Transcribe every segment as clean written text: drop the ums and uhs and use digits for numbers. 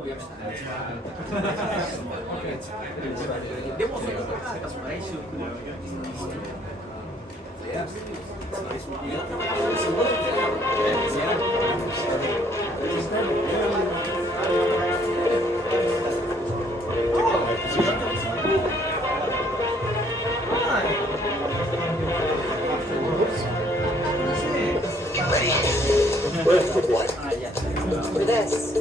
For this.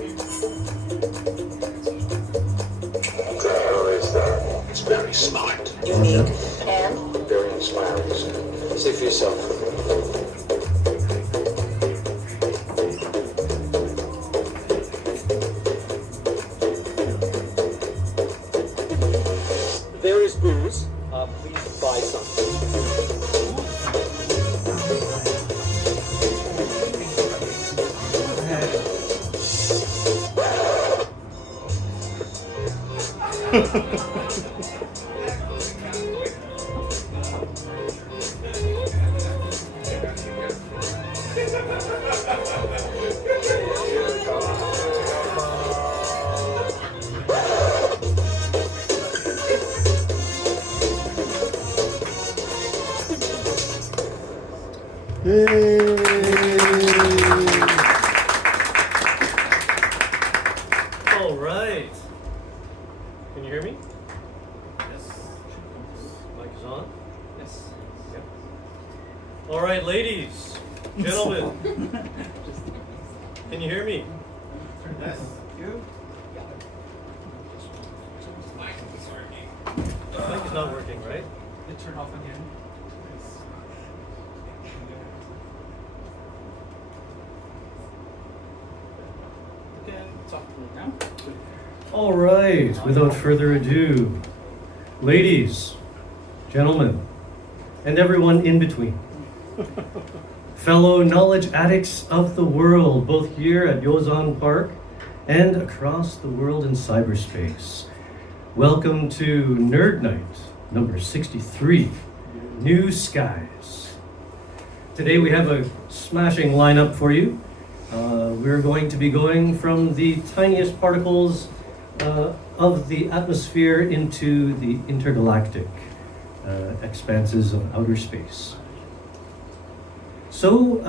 What the hell is that? It's very smart. Unique and Very inspiring. See for yourself. There is booze. Please buy something. All right. Can you hear me? Yes. Mic is on? Yes. Yep. All right, ladies, gentlemen. Can you hear me? Yes. You? The mic is not working, right? It turned off again. You can talk to me now. All right, without further ado, ladies, gentlemen, and everyone in between, fellow knowledge addicts of the world, both here at Yozan Park and across the world in cyberspace, welcome to Nerd Night number 63, New Skies. Today we have a smashing lineup for you. We're going to be going from the tiniest particles of the atmosphere into the intergalactic expanses of outer space. So,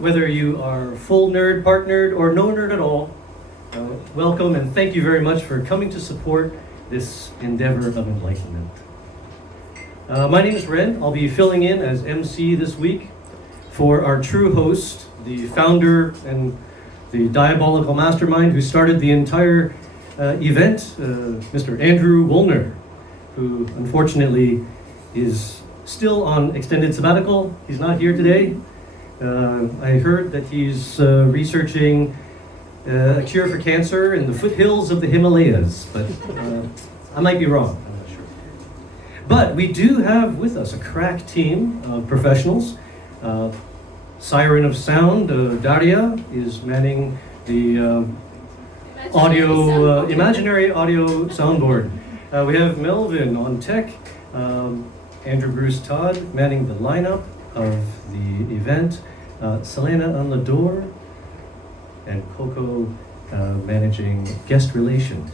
whether you are full nerd, part nerd, or no nerd at all, welcome and thank you very much for coming to support this endeavor of enlightenment. My name is Ren. I'll be filling in as MC this week for our true host, the founder and the diabolical mastermind who started the entire event, Mr. Andrew Woolner, who unfortunately is still on extended sabbatical. He's not here today. I heard that he's researching a cure for cancer in the foothills of the Himalayas, but I might be wrong. I'm not sure. But we do have with us a crack team of professionals. Siren of Sound, Daria, is manning the imaginary audio soundboard. We have Melvin on tech, Andrew Bruce Todd manning the lineup of the event, Selena on the door, and Coco managing guest relations.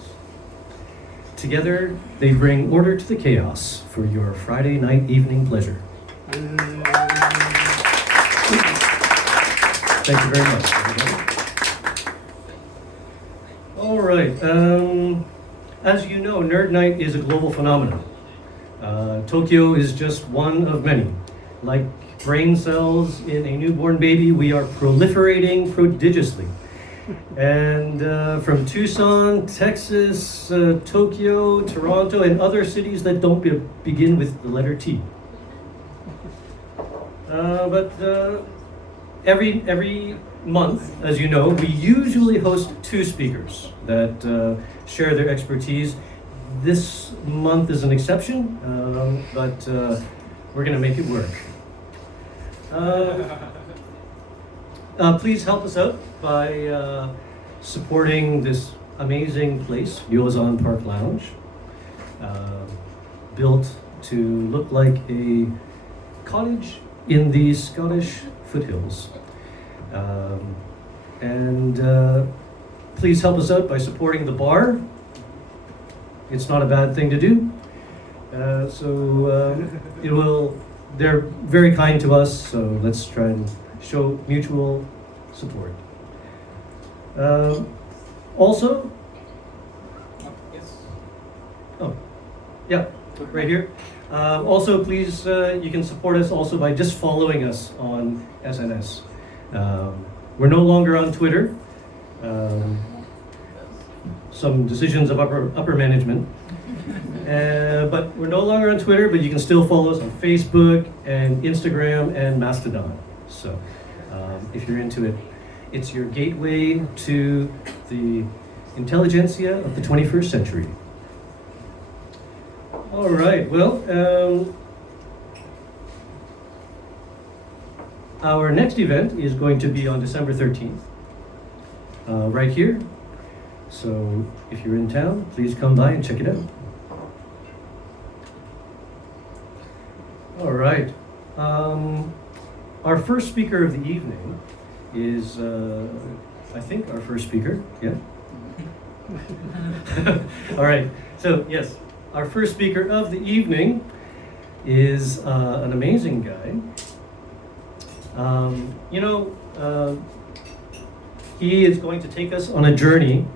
Together, they bring order to the chaos for your Friday night evening pleasure. Thank you very much, everybody. All right. As you know, Nerd Night is a global phenomenon. Tokyo is just one of many. Like brain cells in a newborn baby, we are proliferating prodigiously. And from Tucson, Texas, Tokyo, Toronto, and other cities that don't begin with the letter T. Every month, as you know, we usually host two speakers that share their expertise. This month is an exception, but we're going to make it work. Please help us out by supporting this amazing place, Yozan Park Lounge, built to look like a cottage in the Scottish foothills. please help us out by supporting the bar. It's not a bad thing to do. They're very kind to us, so let's try and show mutual support. Also, Yes. oh, yeah, right here. Also, please, you can support us also by just following us on SNS. We're no longer on Twitter. Some decisions of upper management. But we're no longer on Twitter, but you can still follow us on Facebook and Instagram and Mastodon. So if you're into it, it's your gateway to the intelligentsia of the 21st century. All right, well, our next event is going to be on December 13th, right here. So if you're in town, please come by and check it out. All right. Our first speaker of the evening is, I think, our first speaker. Yeah? All right. So, yes, our first speaker of the evening is an amazing guy. He is going to take us on a journey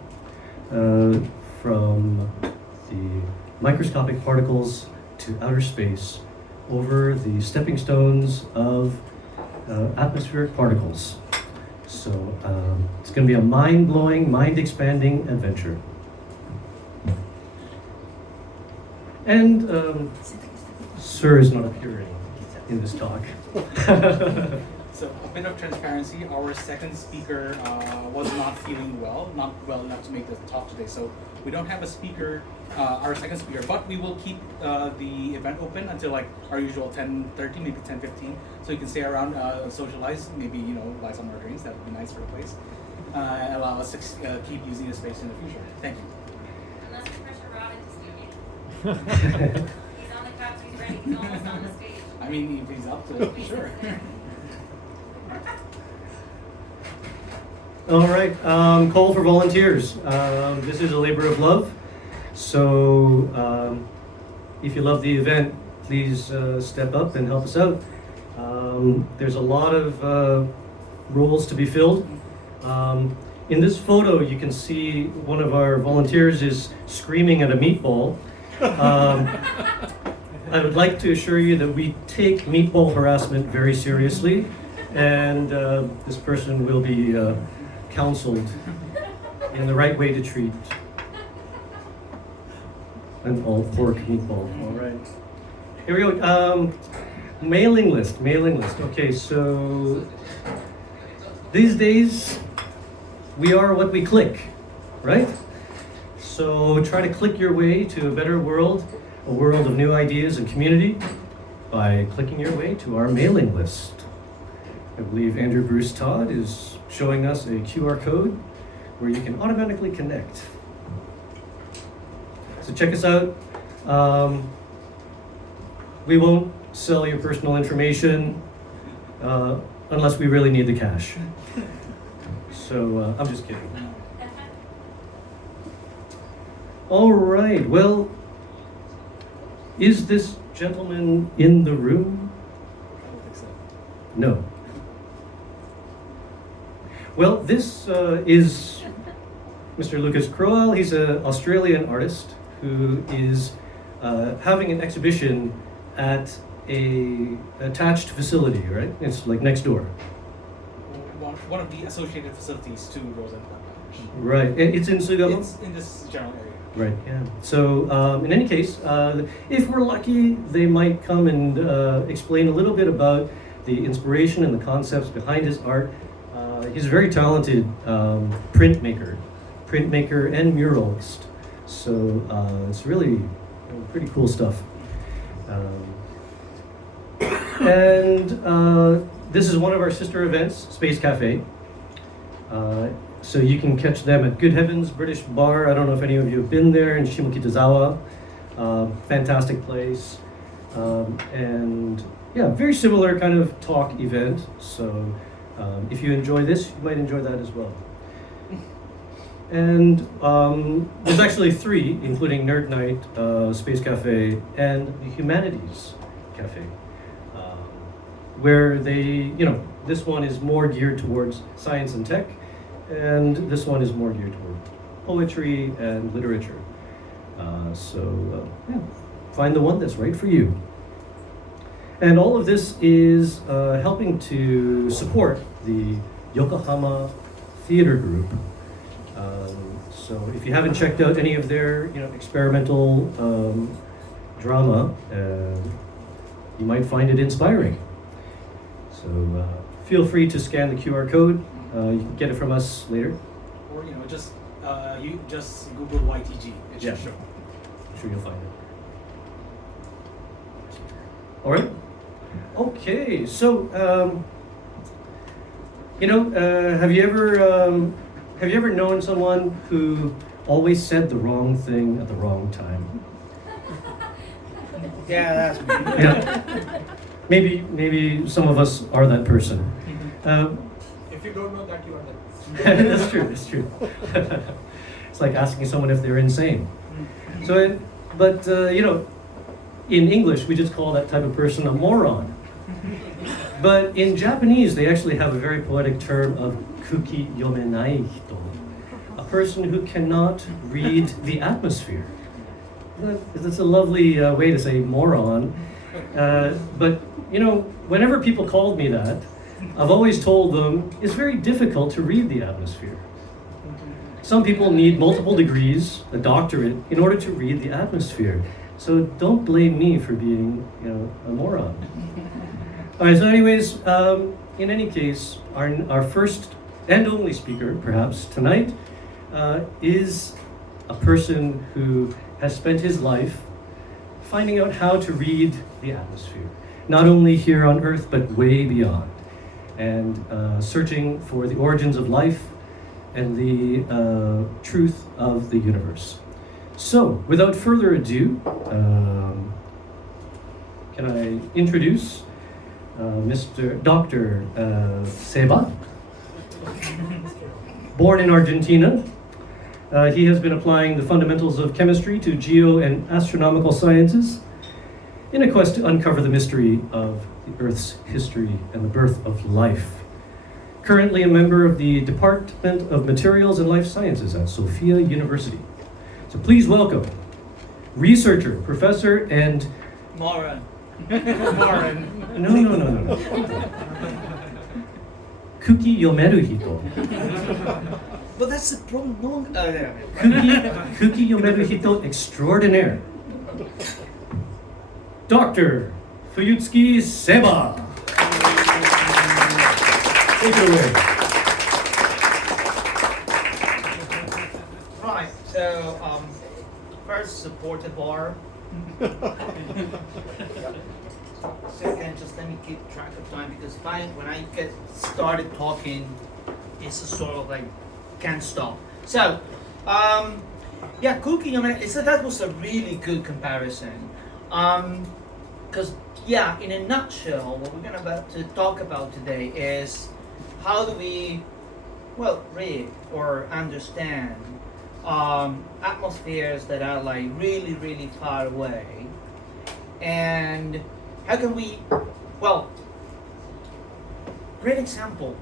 from the microscopic particles to outer space over the stepping stones of atmospheric particles. So it's going to be a mind-blowing, mind-expanding adventure. And Sir is not appearing in this talk. So a bit of transparency, our second speaker was not feeling well, not well enough to make the talk today. So we don't have a speaker, our second speaker, but we will keep the event open until like our usual 10:30, maybe 10:15. So you can stay around, socialize, maybe, buy some more drinks. That would be nice for the place. Allow us to keep using the space in the future. Thank you. Unless we pressure Rob into speaking. He's on the couch, he's ready, he's almost on the stage. I mean, if he's up to it, sure. All right, call for volunteers. This is a labor of love. So if you love the event, please step up and help us out. There's a lot of roles to be filled. In this photo, you can see one of our volunteers is screaming at a meatball. I would like to assure you that we take meatball harassment very seriously, and this person will be counseled in the right way to treat an all pork meatball. All right. Here we go. Mailing list. Okay, so these days we are what we click, right? So try to click your way to a better world, a world of new ideas and community by clicking your way to our mailing list. I believe Andrew Bruce Todd is showing us a QR code where you can automatically connect. So check us out. We won't sell your personal information unless we really need the cash. So I'm just kidding. All right, well, is this gentleman in the room? I don't think so. No. Well, this is Mr. Lucas Crowell. He's an Australian artist who is having an exhibition at a attached facility, right? It's like next door. One of the associated facilities to Rosen. Right, it's in Sugamo? It's in this general area. Right, yeah. So in any case, if we're lucky, they might come and explain a little bit about the inspiration and the concepts behind his art. He's a very talented printmaker and muralist. So it's really pretty cool stuff. And this is one of our sister events, Space Cafe. So you can catch them at Good Heavens British Bar. I don't know if any of you have been there in Shimokitazawa. Fantastic place. And yeah, very similar kind of talk event. So if you enjoy this, you might enjoy that as well. And there's actually 3, including Nerd Night, Space Cafe, and the Humanities Cafe, where this one is more geared towards science and tech, and this one is more geared toward poetry and literature. Find the one that's right for you. And all of this is helping to support the Yokohama Theater Group. So if you haven't checked out any of their experimental drama, you might find it inspiring. So feel free to scan the QR code. You can get it from us later. Or just you just Google YTG. It should show. I'm sure you'll find it. All right. Okay. So have you ever known someone who always said the wrong thing at the wrong time? Yeah, that's me. Yeah. Maybe some of us are that person. If you don't know that, you are the. That's true. That's true. It's like asking someone if they're insane. So, in English we just call that type of person a moron. But in Japanese, they actually have a very poetic term of kuki yomenai hito, a person who cannot read the atmosphere. That's a lovely way to say moron. But whenever people called me that, I've always told them it's very difficult to read the atmosphere. Some people need multiple degrees, a doctorate, in order to read the atmosphere. So don't blame me for being, a moron. All right. So, anyways, in any case, our first and only speaker, perhaps tonight, is a person who has spent his life finding out how to read the atmosphere, not only here on Earth but way beyond, and searching for the origins of life and the truth of the universe. So, without further ado, can I introduce Mr. Dr. Seba? Born in Argentina, he has been applying the fundamentals of chemistry to geo and astronomical sciences in a quest to uncover the mystery of the Earth's history and the birth of life. Currently a member of the Department of Materials and Life Sciences at Sophia University. So please welcome researcher, professor, and... Moron. Warren. No. Kuki yomeru hito. But that's the problem. No one. Kuki yomeru hito extraordinaire. Dr. Fuyutsuki Seba. Take it away. Right. So, first, support the bar. Second, just let me keep track of time because when I get started talking, it's a sort of like can't stop. So, cooking. That was a really good comparison. Because in a nutshell, what we're about to talk about today is how do we, read or understand atmospheres that are like really, really far away, and how can we, great example,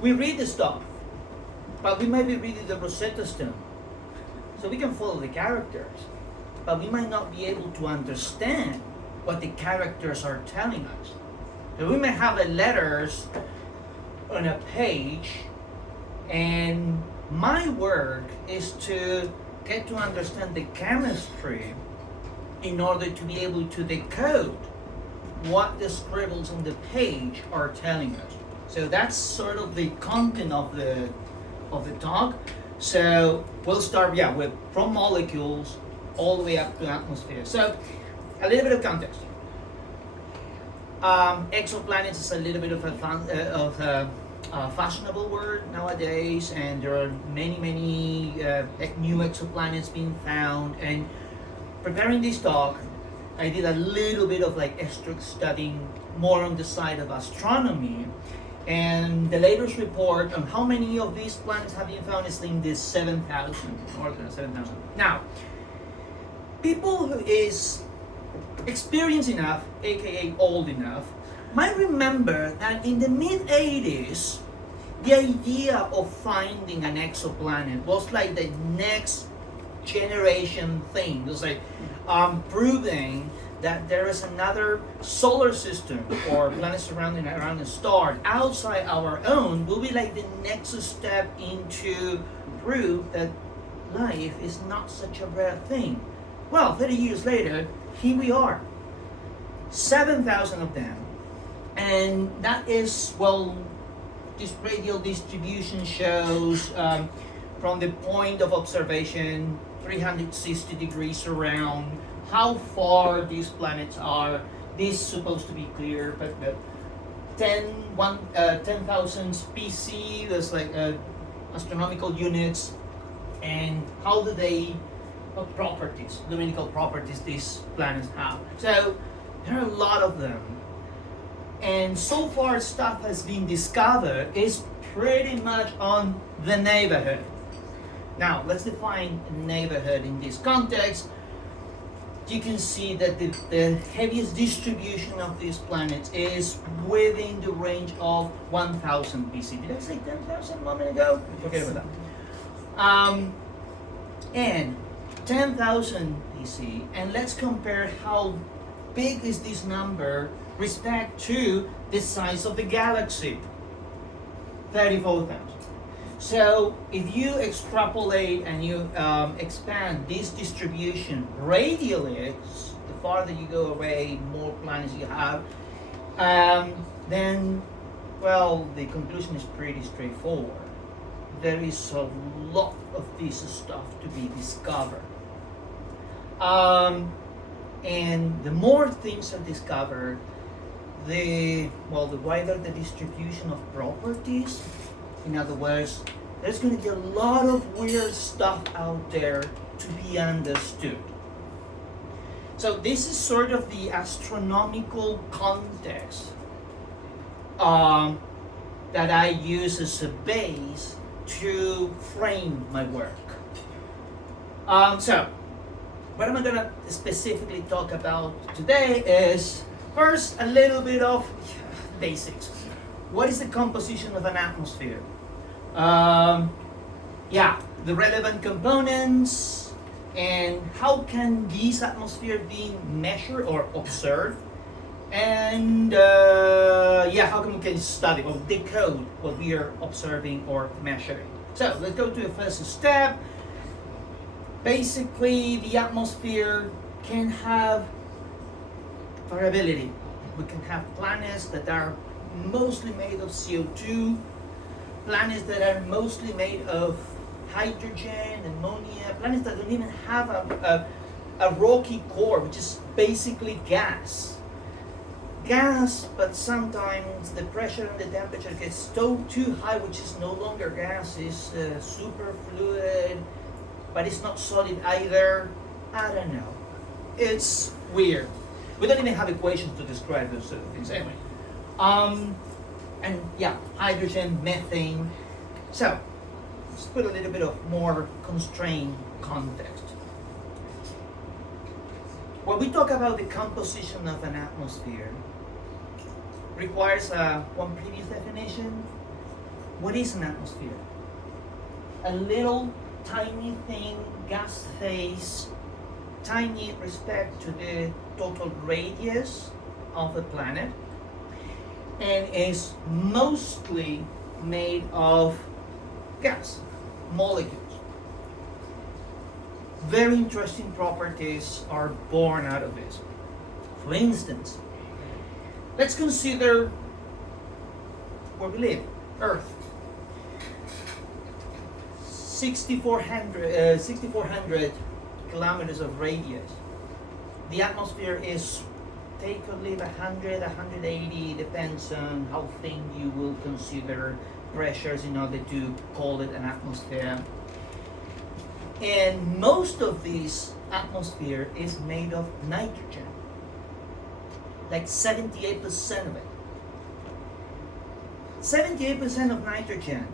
we read the stuff, but we might be reading the Rosetta Stone, so we can follow the characters, but we might not be able to understand what the characters are telling us. So we may have the letters on a page, and my work is to get to understand the chemistry in order to be able to decode what the scribbles on the page are telling us. So that's sort of the content of the talk. So we'll start with from molecules all the way up to atmosphere. So a little bit of context. Exoplanets is a little bit of a fashionable word nowadays, and there are many new exoplanets being found. And preparing this talk, I did a little bit of like extra studying more on the side of astronomy, And the latest report on how many of these planets have been found is in the 7,000, more than 7,000. Now, people who is experienced enough, aka old enough, might remember that in the mid-80s, the idea of finding an exoplanet was like the next generation thing. It was like proving that there is another solar system or planet surrounding around a star outside our own will be like the next step into prove that life is not such a rare thing. Well, 30 years later, here we are. 7,000 of them. And that is, well, this radial distribution shows from the point of observation 360 degrees around how far these planets are. This is supposed to be clear, but 10,000 PC, there's like astronomical units, and how do they, what properties, numerical properties these planets have. So there are a lot of them. And so far stuff has been discovered is pretty much on the neighborhood. Now let's define neighborhood in this context. You can see that the heaviest distribution of these planets is within the range of 1,000 BC. Did I say 10,000 a moment ago? Forget about that. And 10,000 BC, and let's compare how big is this number respect to the size of the galaxy. 34,000. So if you extrapolate and you expand this distribution radially, the farther you go away, more planets you have, then, well, the conclusion is pretty straightforward. There is a lot of this stuff to be discovered. And the more things are discovered, the wider the distribution of properties. In other words, there's going to be a lot of weird stuff out there to be understood. So this is sort of the astronomical context that I use as a base to frame my work. So what am I going to specifically talk about today is, first, a little bit of basics. What is the composition of an atmosphere? The relevant components, and how can this atmosphere be measured or observed? And how can we study or decode what we are observing or measuring? So let's go to the first step. Basically, the atmosphere can have variability. We can have planets that are mostly made of CO2, planets that are mostly made of hydrogen, ammonia, planets that don't even have a rocky core, which is basically gas. Gas, but sometimes the pressure and the temperature gets so too high, which is no longer gas, is super fluid, but it's not solid either. I don't know. It's weird. We don't even have equations to describe those sort of things anyway. Hydrogen, methane. So, let's put a little bit of more constrained context. When we talk about the composition of an atmosphere, requires one previous definition. What is an atmosphere? A little tiny thing, gas phase, tiny with respect to the total radius of the planet, and is mostly made of gas, molecules. Very interesting properties are born out of this. For instance, let's consider where we live, Earth. 6,400 kilometers of radius. The atmosphere is, take or leave, 100, 180, depends on how thin you will consider pressures in order to call it an atmosphere. And most of this atmosphere is made of nitrogen, like 78% of it. 78% of nitrogen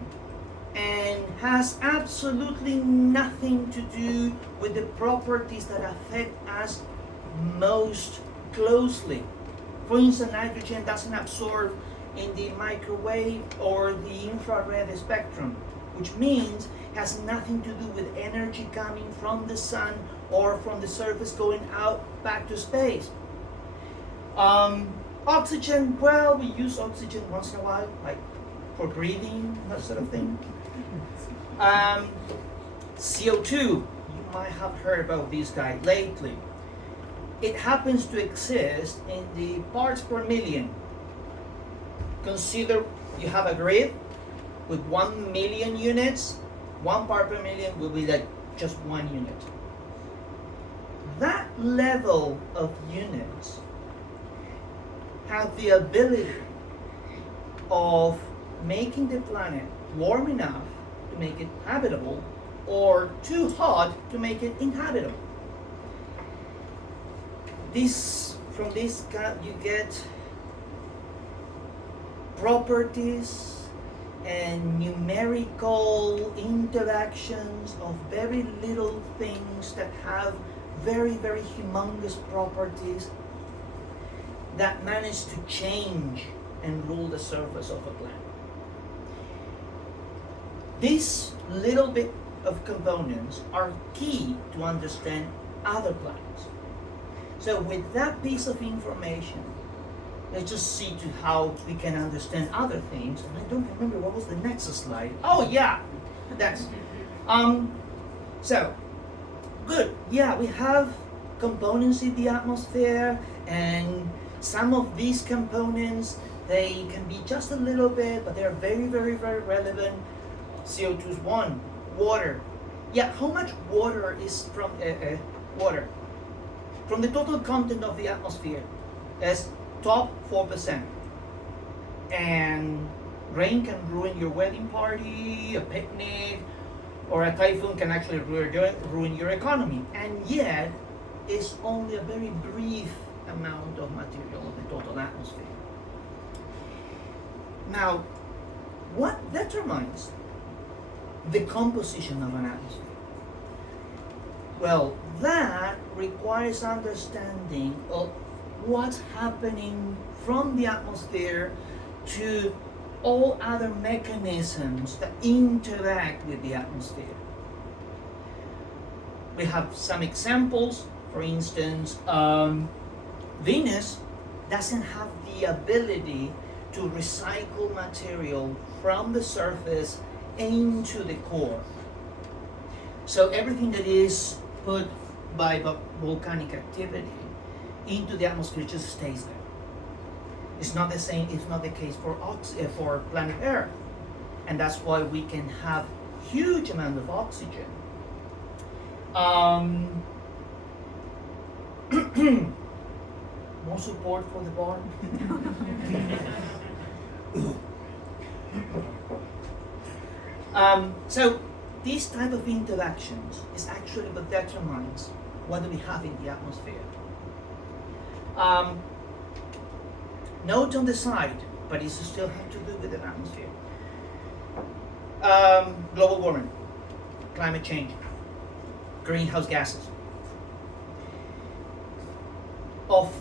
and has absolutely nothing to do with the properties that affect us most closely. For instance, nitrogen doesn't absorb in the microwave or the infrared spectrum, which means it has nothing to do with energy coming from the sun or from the surface going out back to space. Oxygen, well, we use oxygen once in a while, like for breathing, that sort of thing. CO2, you might have heard about this guy lately. It happens to exist in the parts per million. Consider you have a grid with 1 million units, 1 part per million will be like just 1 unit. That level of units have the ability of making the planet warm enough to make it habitable or too hot to make it inhabitable. From this you get properties and numerical interactions of very little things that have very, very humongous properties that manage to change and rule the surface of a planet. These little bit of components are key to understand other planets. So with that piece of information, let's just see to how we can understand other things. And I don't remember what was the next slide. Oh yeah, that's so good. Yeah, we have components in the atmosphere, and some of these components, they can be just a little bit, but they're very, very, very relevant. CO2 is one. Water. Yeah, how much water is from water? From the total content of the atmosphere, is top 4%. And rain can ruin your wedding party, a picnic, or a typhoon can actually ruin your economy. And yet, it's only a very brief amount of material of the total atmosphere. Now, what determines the composition of an atmosphere? Well, that requires understanding of what's happening from the atmosphere to all other mechanisms that interact with the atmosphere. We have some examples. For instance, Venus doesn't have the ability to recycle material from the surface into the core. So everything that is put by volcanic activity into the atmosphere just stays there. It's not the same. It's not the case for planet Earth, and that's why we can have huge amount of oxygen. More support for the barn. So these type of interactions is actually what determines what do we have in the atmosphere. Note on the side, but it still have to do with the atmosphere. Global warming, climate change, greenhouse gases. Of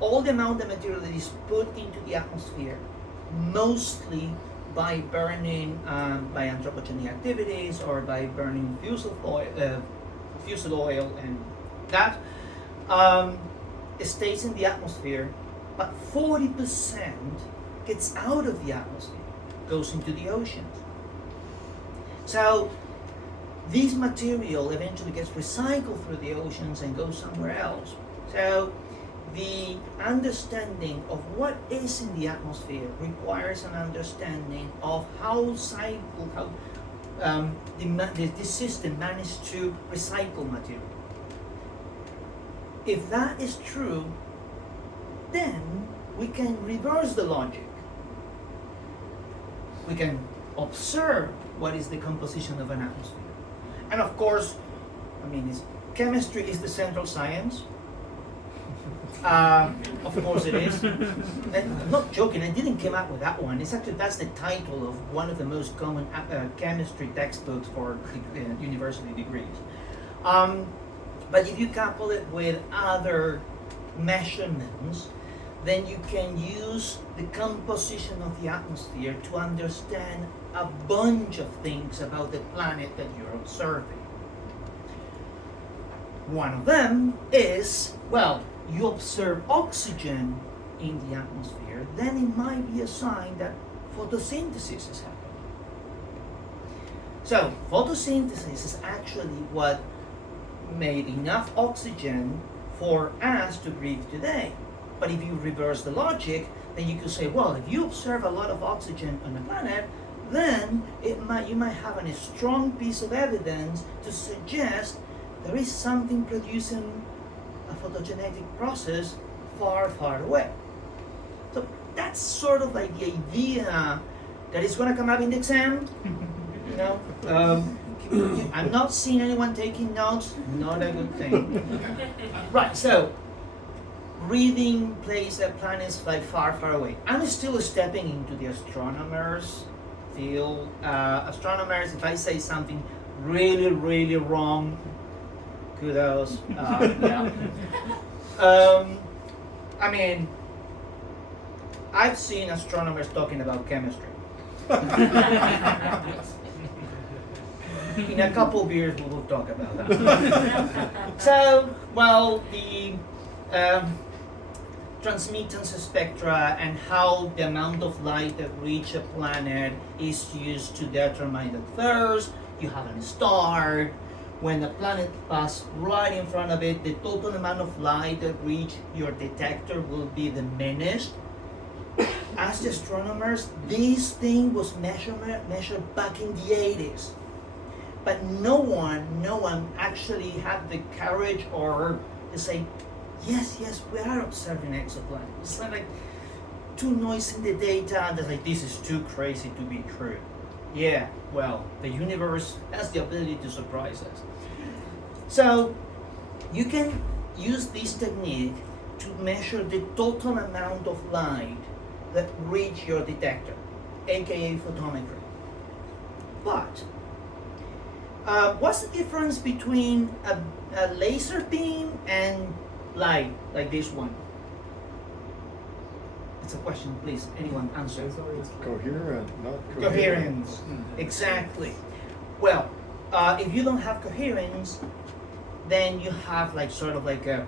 all the amount of material that is put into the atmosphere, mostly by burning, by anthropogenic activities or by burning fossil oil and that, it stays in the atmosphere, but 40% gets out of the atmosphere, goes into the oceans. So this material eventually gets recycled through the oceans and goes somewhere else. So the understanding of what is in the atmosphere requires an understanding of how this system managed to recycle material. If that is true, then we can reverse the logic. We can observe what is the composition of an atmosphere. And of course, chemistry is the central science. Of course it is. And I'm not joking, I didn't come up with that one. It's actually, that's the title of one of the most common chemistry textbooks for university degrees. But if you couple it with other measurements, then you can use the composition of the atmosphere to understand a bunch of things about the planet that you're observing. One of them is, well, you observe oxygen in the atmosphere, then it might be a sign that photosynthesis is happening. So, photosynthesis is actually what made enough oxygen for us to breathe today. But if you reverse the logic, then you could say, well, if you observe a lot of oxygen on the planet, then you might have a strong piece of evidence to suggest there is something producing a photogenetic process far, far away. So that's sort of like the idea that is going to come up in the exam. You know, I'm not seeing anyone taking notes. Not a good thing. Right. So reading planets like far, far away. I'm still stepping into the astronomers field. Astronomers, if I say something really, really wrong, kudos. Yeah. I mean, I've seen astronomers talking about chemistry. In a couple of years, we will talk about that. So, well, the transmittance spectra and how the amount of light that reach a planet is used to determine that first you have a star. When the planet passes right in front of it, the total amount of light that reach your detector will be diminished. As the astronomers, this thing was measured back in the 80s. But no one actually had the courage or to say, yes, we are observing exoplanets. It's like too noisy in the data, and they're like, this is too crazy to be true. Yeah, well, the universe has the ability to surprise us. So you can use this technique to measure the total amount of light that reach your detector, aka photometry. But what's the difference between a laser beam and light, like this one? It's a question, please. Anyone answer? Coherent, not Coherence. Exactly. Well, if you don't have coherence, then you have like sort of like a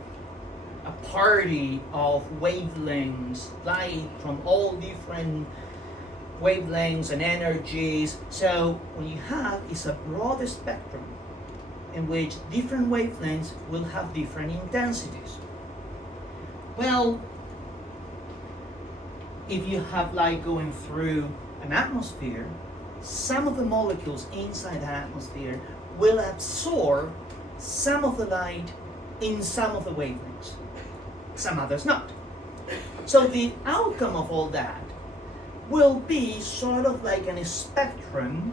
party of wavelengths, light from all different wavelengths and energies. So what you have is a broad spectrum in which different wavelengths will have different intensities. Well, if you have light going through an atmosphere, some of the molecules inside that atmosphere will absorb some of the light in some of the wavelengths, some others not. So the outcome of all that will be sort of like a spectrum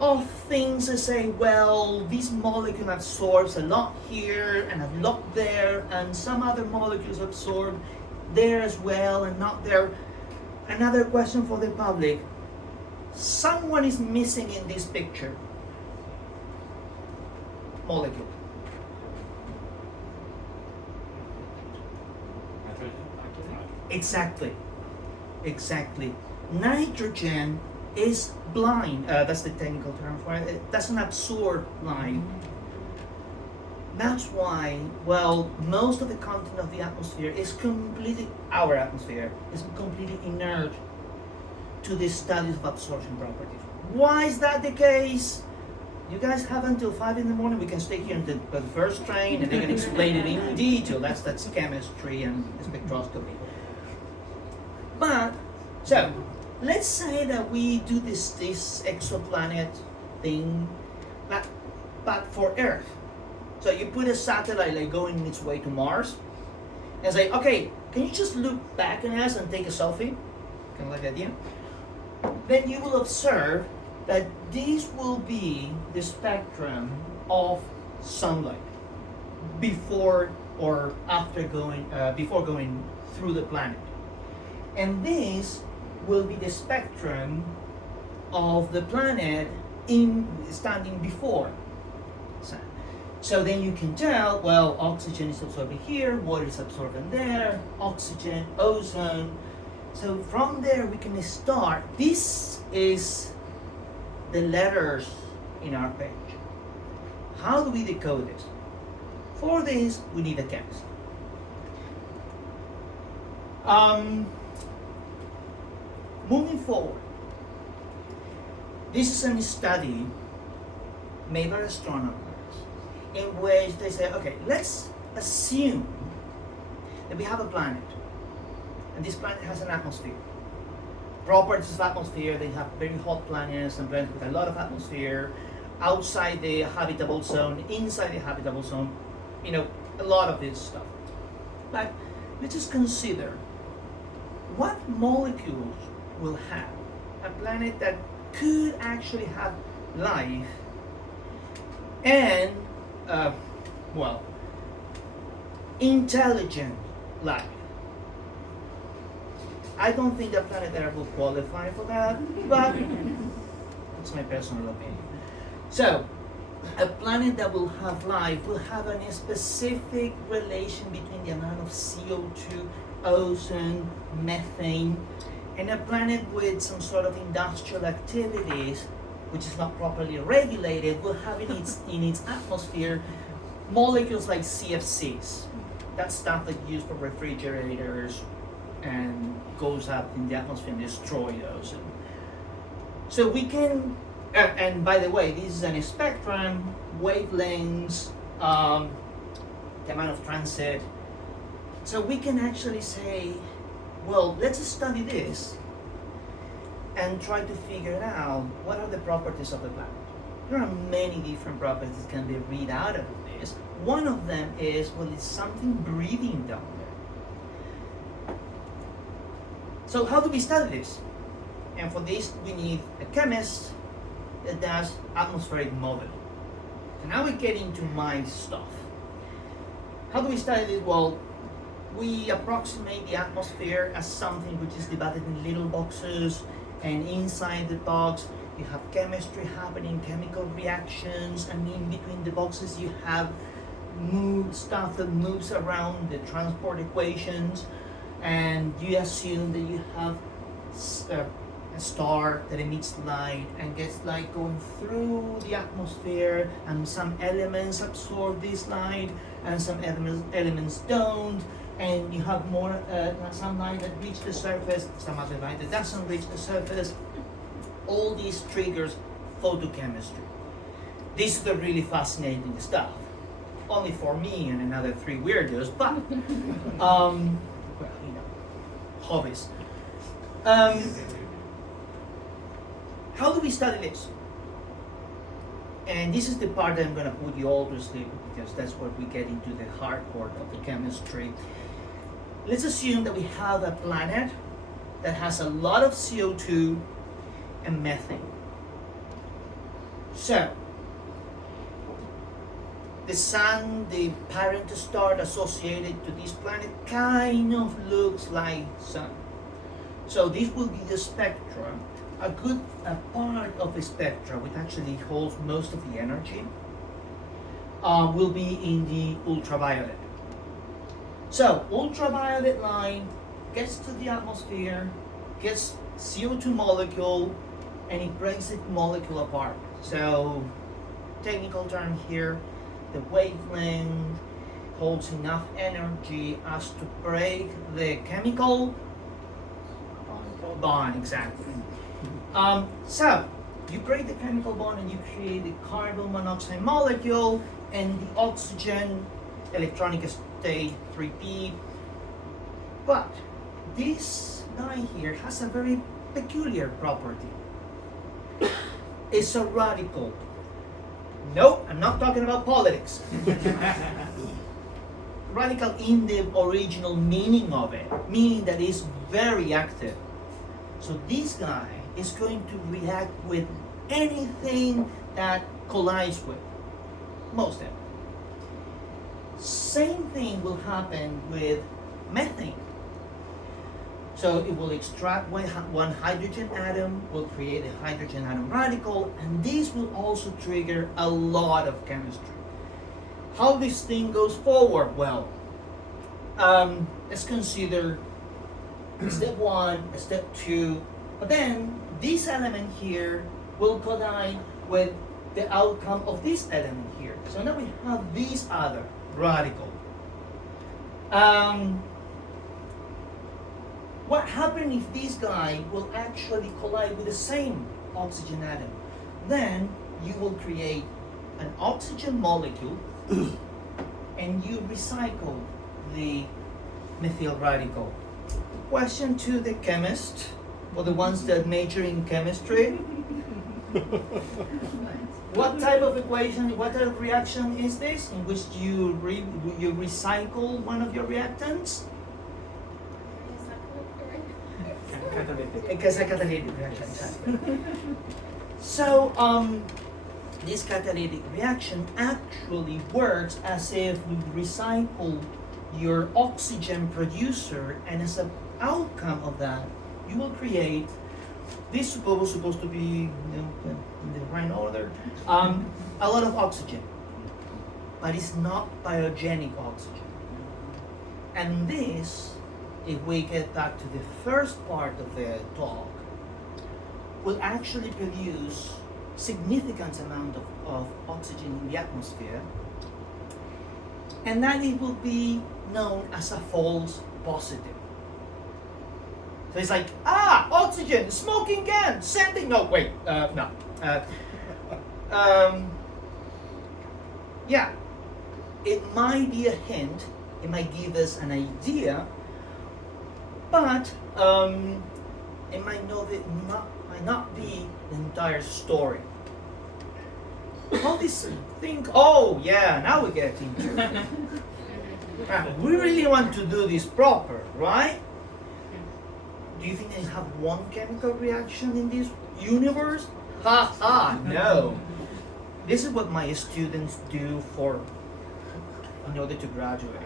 of things that say, well, this molecule absorbs a lot here and a lot there, and some other molecules absorb there as well and not there. Another question for the public. Someone is missing in this picture. Molecule. Exactly. Nitrogen is blind. That's the technical term for it. It doesn't absorb light. That's why, well, most of the content of the atmosphere is our atmosphere is completely inert to the studies of absorption properties. Why is that the case? You guys have until 5 in the morning. We can stay here until the first train and they can explain it in detail. That's chemistry and spectroscopy. But, so, let's say that we do this exoplanet thing, but for Earth. So you put a satellite like going its way to Mars and say, okay, can you just look back at us and take a selfie? Kind of like that idea. Then you will observe that this will be the spectrum of sunlight before or after going, before going through the planet. And this will be the spectrum of the planet in standing before sun. So then you can tell, well, oxygen is absorbed here, water is absorbed in there, oxygen, ozone. So from there we can start. This is the letters in our page. How do we decode this? For this, we need a chemist. Moving forward, this is a study made by astronomers in which they say, okay, let's assume that we have a planet, and this planet has an atmosphere. Properties of atmosphere, they have very hot planets and planets with a lot of atmosphere, outside the habitable zone, inside the habitable zone, a lot of this stuff. But let's just consider what molecules will have a planet that could actually have life and, intelligent life. I don't think the planet Earth will qualify for that, but it's my personal opinion. So, a planet that will have life will have a specific relation between the amount of CO2, ozone, methane, and a planet with some sort of industrial activities, which is not properly regulated, will have in its atmosphere molecules like CFCs. That's stuff that's used for refrigerators and goes up in the atmosphere and destroys those. So we can, and by the way, this is a spectrum, wavelengths, the amount of transit. So we can actually say, well, let's study this and try to figure out what are the properties of the planet. There are many different properties that can be read out of this. One of them is, well, it's something breathing down there. So how do we study this? And for this, we need a chemist that does atmospheric modeling. And now we get into my stuff. How do we study this? Well, we approximate the atmosphere as something which is divided in little boxes, and inside the box you have chemistry happening, chemical reactions, and in between the boxes you have stuff that moves around the transport equations, and you assume that you have a star that emits light and gets light going through the atmosphere, and some elements absorb this light and some elements don't, and you have more some light that reach the surface, some other light that doesn't reach the surface. All these triggers photochemistry. This is the really fascinating stuff. Only for me and another 3 weirdos, but hobbies. How do we study this? And this is the part that I'm going to put you all to sleep, because that's where we get into the hardcore of the chemistry. Let's assume that we have a planet that has a lot of CO2 and methane. So, the sun, the parent star associated to this planet, kind of looks like sun. So this will be the spectrum. A part of the spectrum, which actually holds most of the energy, will be in the ultraviolet. So ultraviolet line gets to the atmosphere, gets CO2 molecule, and it breaks the molecule apart. So technical term here, the wavelength holds enough energy as to break the chemical bond, exactly. So you break the chemical bond and you create the carbon monoxide molecule and the oxygen electronic state 3p. But this guy here has a very peculiar property. It's a radical. Nope, I'm not talking about politics. Radical in the original meaning of it, meaning that it's very active. So this guy is going to react with anything that collides with, most of it. same thing will happen with methane. So it will extract one hydrogen atom, will create a hydrogen atom radical, and this will also trigger a lot of chemistry. How this thing goes forward? Well, let's consider step 1, step 2, but then this element here will collide with the outcome of this element here. So now we have this other radical. What happens if this guy will actually collide with the same oxygen atom? Then you will create an oxygen molecule and you recycle the methyl radical. Question to the chemist, or the ones that major in chemistry. What type of equation, what type of reaction is this in which you recycle one of your reactants? It's a catalytic reaction. Exactly. So this catalytic reaction actually works as if we recycle your oxygen producer, and as an outcome of that, you will create this was supposed to be in the right order. A lot of oxygen, but it's not biogenic oxygen. And this, if we get back to the first part of the talk, will actually produce significant amount of oxygen in the atmosphere, and that it will be known as a false positive. So it's like, oxygen, smoking gun, sending, no, wait, no. Yeah, it might be a hint, it might give us an idea, but it might not be the entire story. All this thing, oh yeah, now we get into it. We really want to do this proper, right? Do you think they have one chemical reaction in this universe? Ha ha, no. This is what my students do in order to graduate.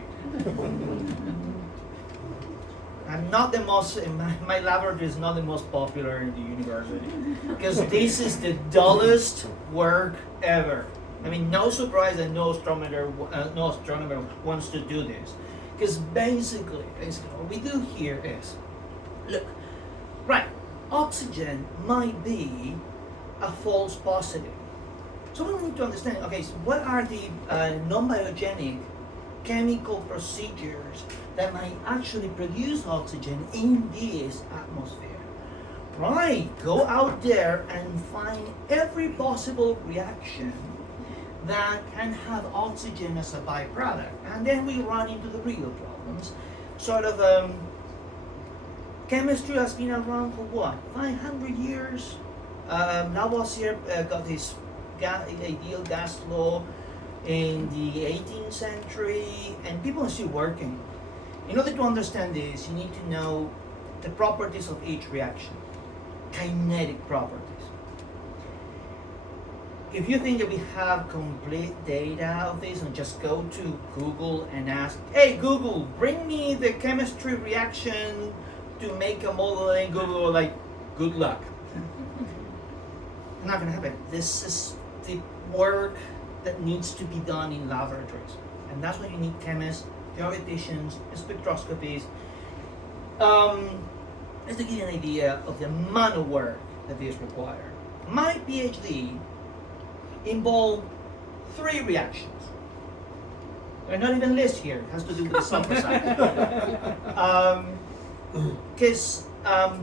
I'm not the most, my laboratory is not the most popular in the university, because this is the dullest work ever. I mean, no surprise that no astronomer wants to do this, because basically what we do here is, look, right, oxygen might be a false positive. So we need to understand, okay, so what are the non-biogenic chemical procedures that might actually produce oxygen in this atmosphere? Right, go out there and find every possible reaction that can have oxygen as a byproduct. And then we run into the real problems. Chemistry has been around for what, 500 years? Lavoisier got his ideal gas law in the 18th century, and people are still working. In order to understand this, you need to know the properties of each reaction, kinetic properties. If you think that we have complete data of this, and just go to Google and ask, hey Google, bring me the chemistry reaction to make a model, and Google will like, good luck. Not gonna happen. This is the work that needs to be done in laboratories, and that's why you need chemists, theoreticians, spectroscopies. Just to give you an idea of the amount of work that is required. My PhD involved 3 reactions. They're not even listed here. It has to do with the sample size. Because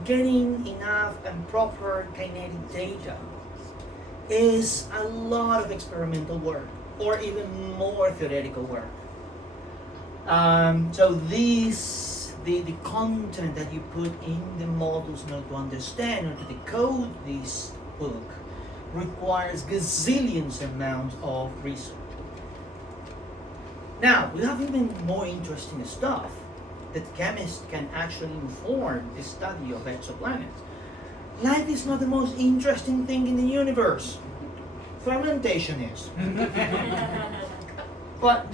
getting enough and proper kinetic data is a lot of experimental work, or even more theoretical work. So the content that you put in the models in order to understand or to decode this book requires gazillions amounts of research. Now, we have even more interesting stuff that chemists can actually inform the study of exoplanets. Life is not the most interesting thing in the universe. Fermentation is. But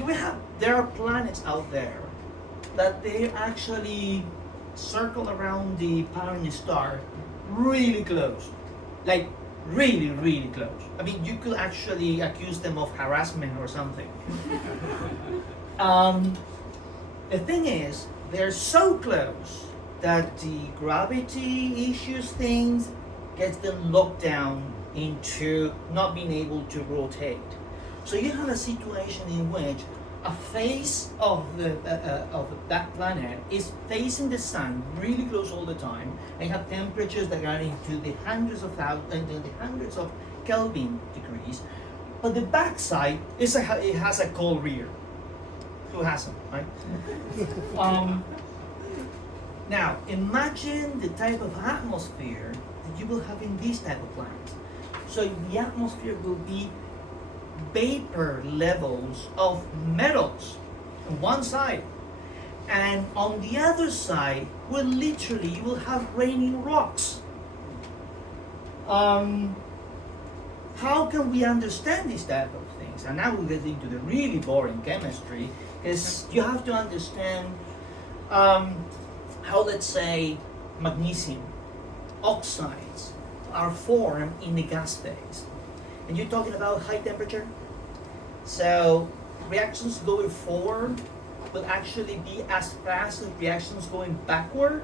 there are planets out there that they actually circle around the parent star really close. Like really, really close. I mean, you could actually accuse them of harassment or something. The thing is, they're so close that the gravity issues things gets them locked down into not being able to rotate. So you have a situation in which a face of that planet is facing the sun really close all the time, and you have temperatures that are into the hundreds of Kelvin degrees, but the backside it has a cold rear. Who hasn't, right? Now imagine the type of atmosphere that you will have in these type of planets. So the atmosphere will be vapor levels of metals on one side, and on the other side will literally you will have raining rocks. How can we understand these type of things? And now we'll get into the really boring chemistry, because you have to understand how, let's say, magnesium oxides are formed in the gas phase. And you're talking about high temperature. So reactions going forward will actually be as fast as reactions going backward.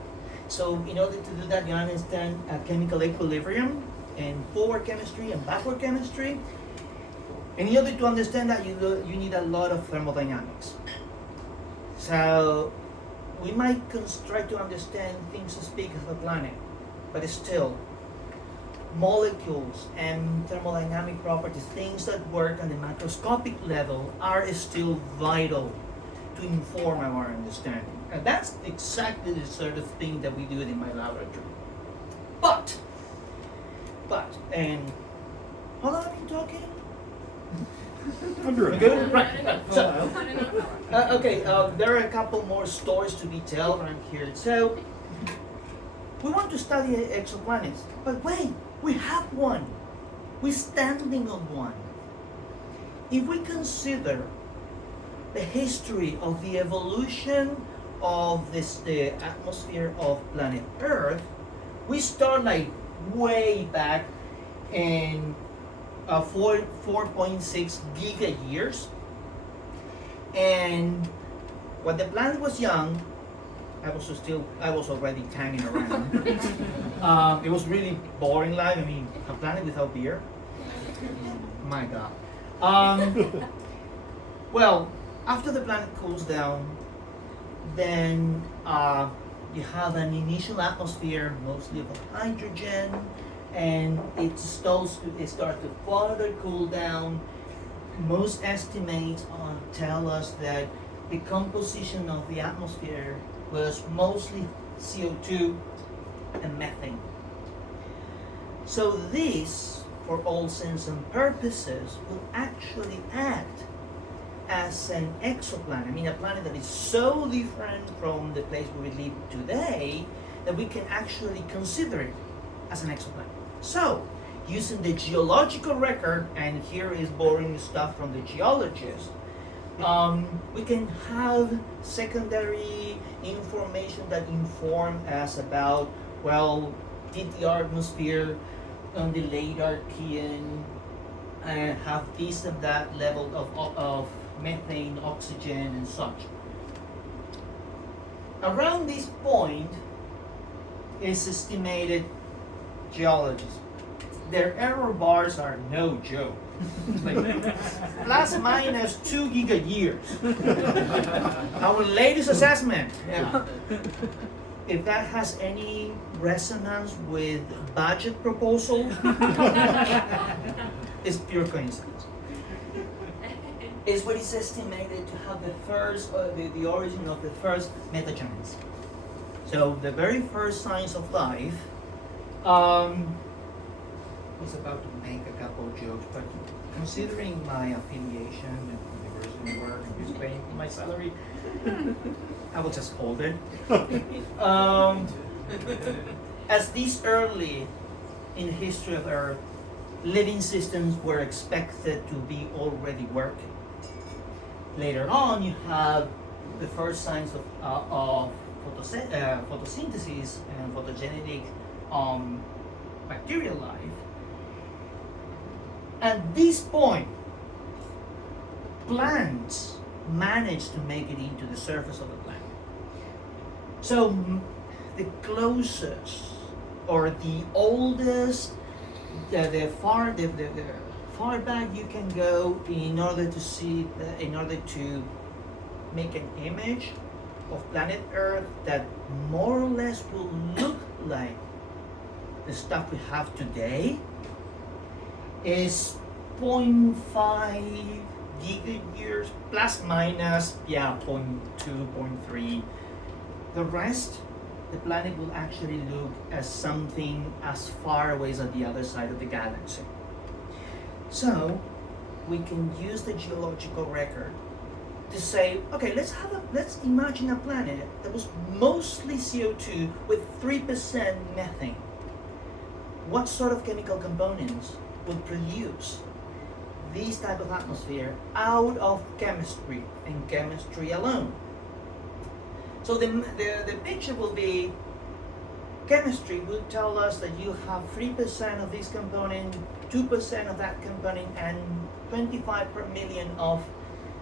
So in order to do that, you understand chemical equilibrium and forward chemistry and backward chemistry. And in order to understand that, you need a lot of thermodynamics. So we might try to understand things as big as the planet, but still, molecules and thermodynamic properties, things that work on the macroscopic level, are still vital to inform our understanding. And that's exactly the sort of thing that we do in my laboratory. But, and how long have I been talking? Under a Good? Right. So, okay, there are a couple more stories to be told around here. So, we want to study exoplanets, but wait, we have one. We're standing on one. If we consider the history of the evolution of the atmosphere of planet Earth, we start like way back in 4.6 giga years. And when the planet was young, I was already hanging around. It was really boring life. I mean, a planet without beer. My God. Well, after the planet cools down, then you have an initial atmosphere, mostly of hydrogen, and it starts to further cool down. Most estimates tell us that the composition of the atmosphere was mostly CO2 and methane. So this, for all intents and purposes, will actually act as an exoplanet. I mean, a planet that is so different from the place where we live today that we can actually consider it as an exoplanet. So, using the geological record, and here is boring stuff from the geologists, we can have secondary information that inform us about, well, did the atmosphere on the late Archean have this and that level of methane, oxygen, and such. Around this point is estimated geologists. Their error bars are no joke. Like plus minus 2 giga years. Our latest assessment. Yeah. If that has any resonance with budget proposal, it's pure coincidence. It's what is estimated to have the first, the origin of the first metagenes. So the very first signs of life. I was about to make a couple of jokes, but considering my affiliation and university work and who's paying my salary, I will just hold it. As this early in the history of Earth, living systems were expected to be already working. Later on, you have the first signs of photosynthesis and photogenetic bacterial life. At this point, plants manage to make it into the surface of the planet. So the closest or the oldest, the far back you can go in order to see, in order to make an image of planet Earth that more or less will look like the stuff we have today is 0.5 gigayears plus minus, yeah, 0.2, 0.3. The rest, the planet will actually look as something as far away as the other side of the galaxy. So we can use the geological record to say, okay, let's imagine a planet that was mostly CO2 with 3% methane. What sort of chemical components would produce this type of atmosphere out of chemistry and chemistry alone? So the picture will be, chemistry will tell us that you have 3% of this component, 2% of that component, and 25 per million of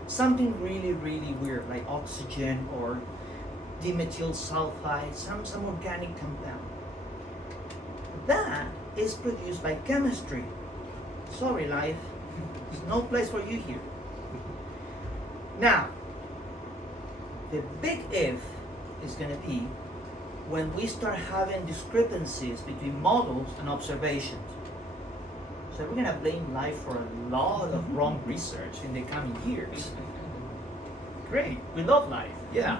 something really, really weird, like oxygen or dimethyl sulfide, some organic compound. That is produced by chemistry. Sorry, life, there's no place for you here. Now, the big if is going to be when we start having discrepancies between models and observations. So we're going to blame life for a lot of wrong research in the coming years. Great, we love life, yeah.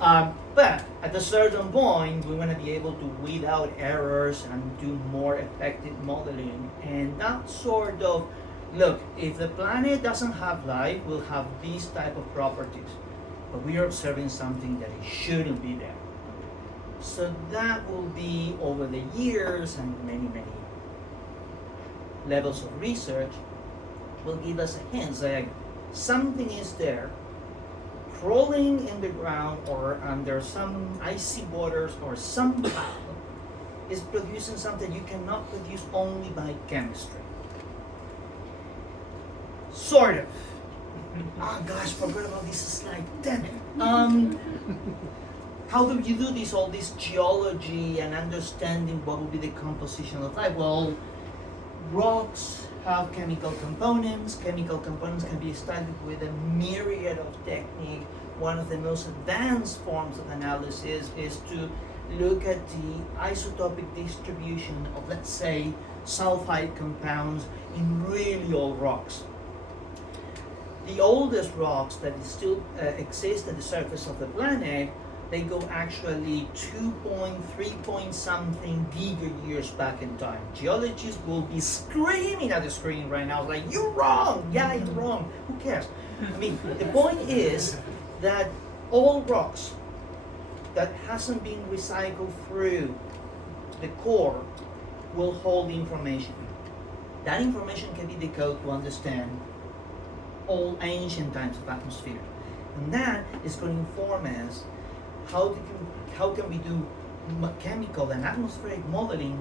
But at a certain point, we want to be able to weed out errors and do more effective modeling. And that sort of, look, if the planet doesn't have life, we'll have these type of properties. But we are observing something that it shouldn't be there. So that will be over the years and many, many levels of research will give us a hint like something is there crawling in the ground or under some icy waters or somehow is producing something you cannot produce only by chemistry. Sort of. Oh gosh, forgot about this slide. Damn it. How do you do this? All this geology and understanding what will be the composition of life? Well, rocks have chemical components. Chemical components can be studied with a myriad of techniques. One of the most advanced forms of analysis is to look at the isotopic distribution of, let's say, sulfide compounds in really old rocks. The oldest rocks that still exist at the surface of the planet, they go actually 2.3 point something gigayears back in time. Geologists will be screaming at the screen right now, like, you're wrong! Yeah, you're wrong. Who cares? I mean, the point is that all rocks that hasn't been recycled through the core will hold information. That information can be decoded to understand all ancient times of atmosphere. And that is going to inform us how can we do chemical and atmospheric modeling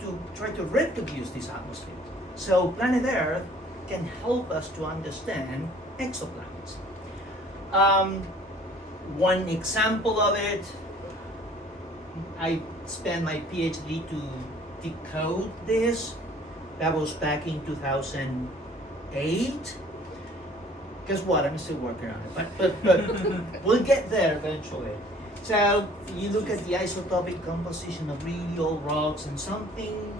to try to reproduce this atmosphere. So planet Earth can help us to understand exoplanets. One example of it, I spent my PhD to decode this. That was back in 2008. Guess what? I'm still working on it, but we'll get there eventually. So you look at the isotopic composition of really old rocks and something.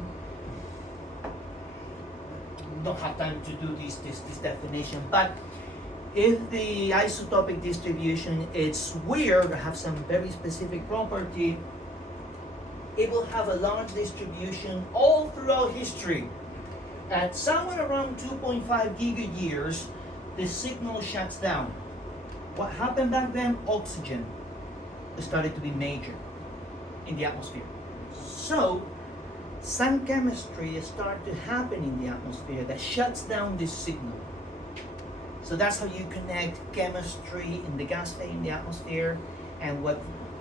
Don't have time to do this definition, but if the isotopic distribution is weird or have some very specific property, it will have a large distribution all throughout history. At somewhere around 2.5 gigayears, the signal shuts down. What happened back then? Oxygen started to be major in the atmosphere. So some chemistry started to happen in the atmosphere that shuts down this signal. So that's how you connect chemistry in the gas phase in the atmosphere, and what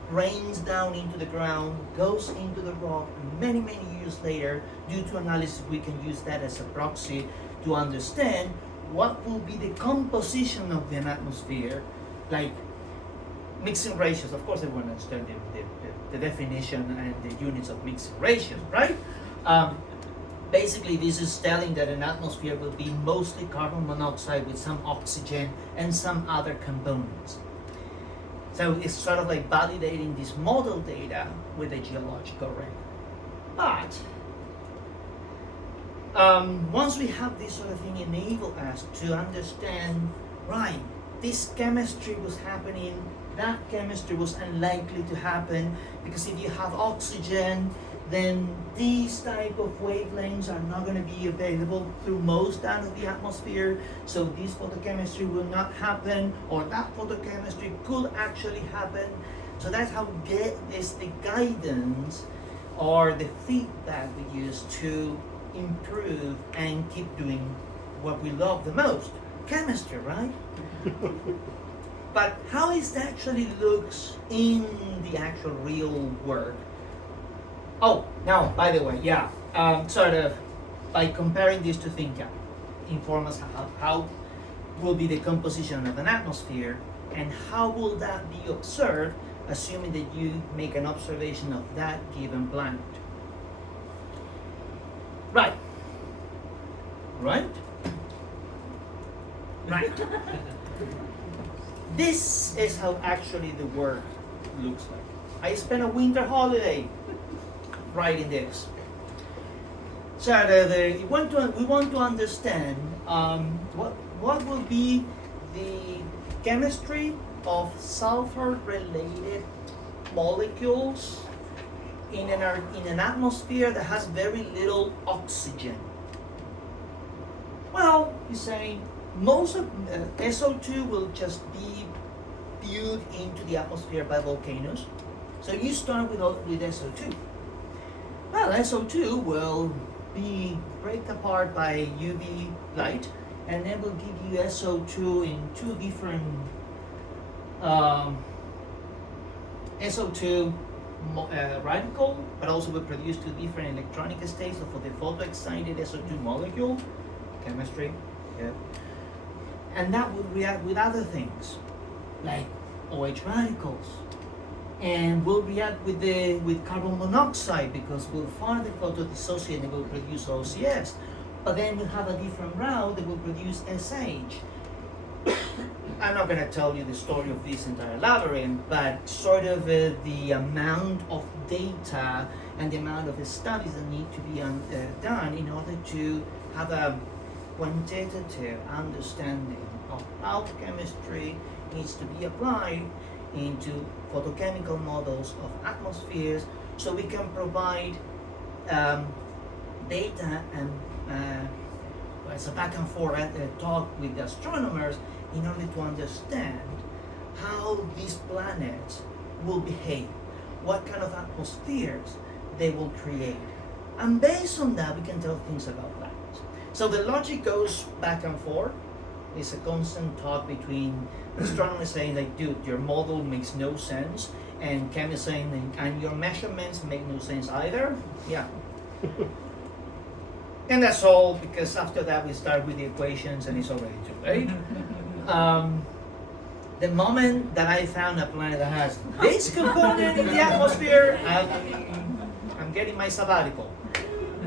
rains down into the ground goes into the rock, and many years later, due to analysis, we can use that as a proxy to understand what will be the composition of an atmosphere, like mixing ratios. Of course, everyone understands the definition and the units of mixing ratios, right? Basically, this is telling that an atmosphere will be mostly carbon monoxide with some oxygen and some other components. So it's sort of like validating this model data with a geological record. But once we have this sort of thing, enable us to understand, right, this chemistry was happening, that chemistry was unlikely to happen, because if you have oxygen, then these type of wavelengths are not going to be available through most out of the atmosphere, so this photochemistry will not happen, or that photochemistry could actually happen. So that's how we get this the guidance or the feedback we use to improve and keep doing what we love the most, chemistry, right? But how it actually looks in the actual real work. Oh, now, by the way, yeah, sort of by comparing this to ThinkCAP, inform us how will be the composition of an atmosphere, and how will that be observed, assuming that you make an observation of that given planet. Right. Right? Right. This is how actually the work looks like. I spent a winter holiday writing this. So we want to understand what will be the chemistry of sulfur-related molecules in an atmosphere that has very little oxygen. Well, you say most of SO2 will just be spewed into the atmosphere by volcanoes. So you start with SO2. Well, SO2 will be break apart by UV light, and then will give you SO2 in two different SO2 radical, but also will produce two different electronic states. So for the photoexcited SO2 molecule, chemistry, yeah. And that will react with other things, like OH radicals, and will react with carbon monoxide, because we'll further photodissociate and will produce OCS. But then we'll have a different route that will produce SH. I'm not going to tell you the story of this entire labyrinth, but sort of the amount of data and the amount of studies that need to be done in order to have a quantitative understanding of how chemistry needs to be applied into photochemical models of atmospheres, so we can provide data and as a back and forth talk with the astronomers in order to understand how these planets will behave, what kind of atmospheres they will create. And based on that, we can tell things about planets. So the logic goes back and forth. It's a constant talk between astronomers saying, like, dude, your model makes no sense, and chemists saying, and your measurements make no sense either. Yeah. And that's all, because after that we start with the equations and it's already too late. The moment that I found a planet that has this component in the atmosphere, I'm getting my sabbatical.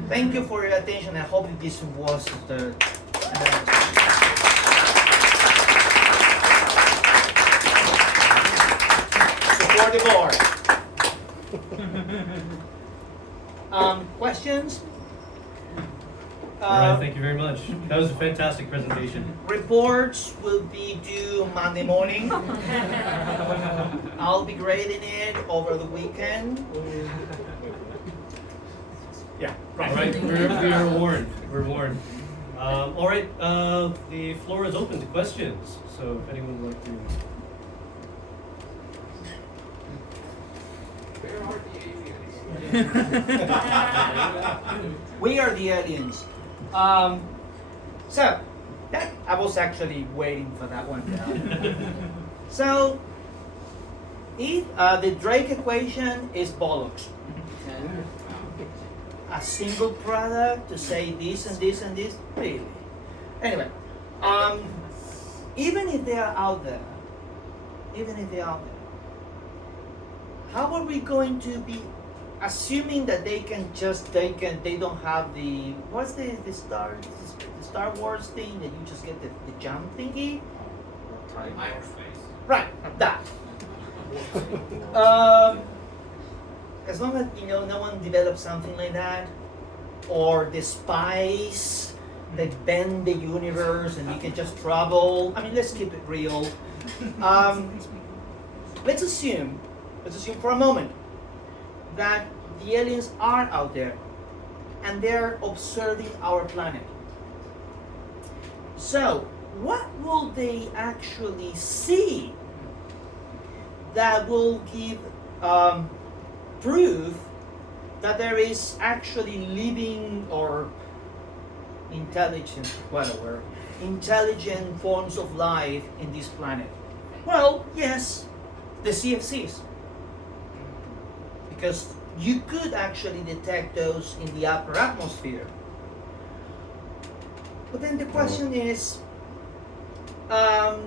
Thank you for your attention. I hope that this was the support the board. Questions? All right, thank you very much. That was a fantastic presentation. Reports will be due Monday morning. I'll be grading it over the weekend. Yeah, right. All right, we are warned. We're warned. All right, the floor is open to questions. So if anyone would like to. Where are the aliens? We are the aliens. So, That I was actually waiting for that one. So, if the Drake equation is bollocks, a single product to say this and this and this, really. Anyway, even if they are out there, how are we going to be assuming that they don't have the what's the Star Wars thing that you just get the jump thingy? Hyperspace. Right, that. As long as no one develops something like that, or the spice that bend the universe and you can just travel. I mean, let's keep it real. Let's assume for a moment that the aliens are out there and they're observing our planet. So, what will they actually see that will give proof that there is actually living or intelligent forms of life in this planet? Well, yes, the CFCs. Because you could actually detect those in the upper atmosphere. But then the question is, the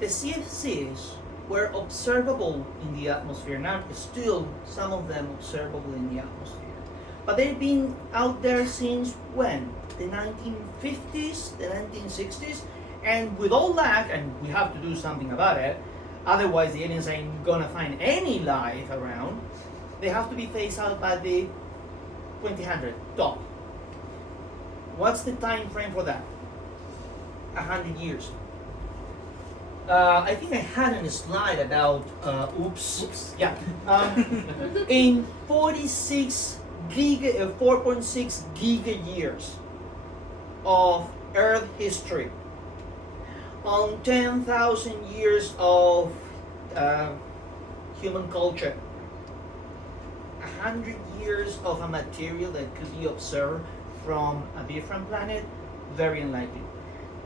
CFCs were observable in the atmosphere. Now, still some of them observable in the atmosphere. But they've been out there since when? The 1950s, the 1960s? And with all that, and we have to do something about it, otherwise the aliens ain't gonna find any life around, they have to be phased out by the 2000 top. What's the time frame for that? 100 years. I think I had a slide about in 4.6 giga years of Earth history, on 10,000 years of human culture, 100 years of a material that could be observed from a different planet, very unlikely.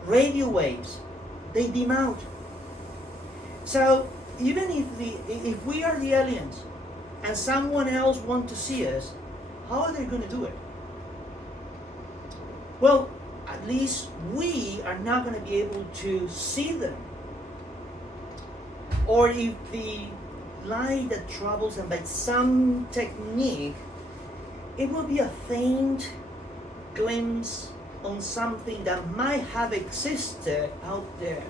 Radio waves, they dim out. So even if we are the aliens and someone else wants to see us, how are they going to do it? Well, at least we are not going to be able to see them. Or if the light that travels and by some technique, it will be a faint glimpse on something that might have existed out there.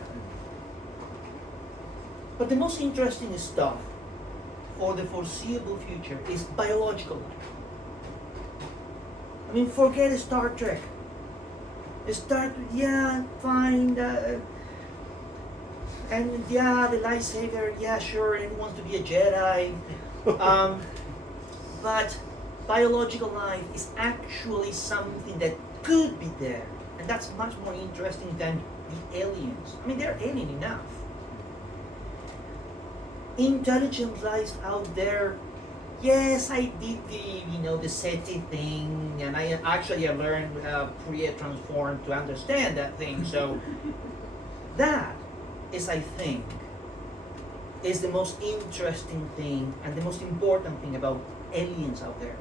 But the most interesting stuff for the foreseeable future is biological life. I mean, forget Star Trek. Fine, and the lightsaber, sure, and wants to be a Jedi. But biological life is actually something that could be there, and that's much more interesting than the aliens. I mean, they're alien enough. Intelligent life out there. Yes, I did the SETI thing, and I learned Fourier transform to understand that thing. So that is, I think, is the most interesting thing and the most important thing about aliens out there.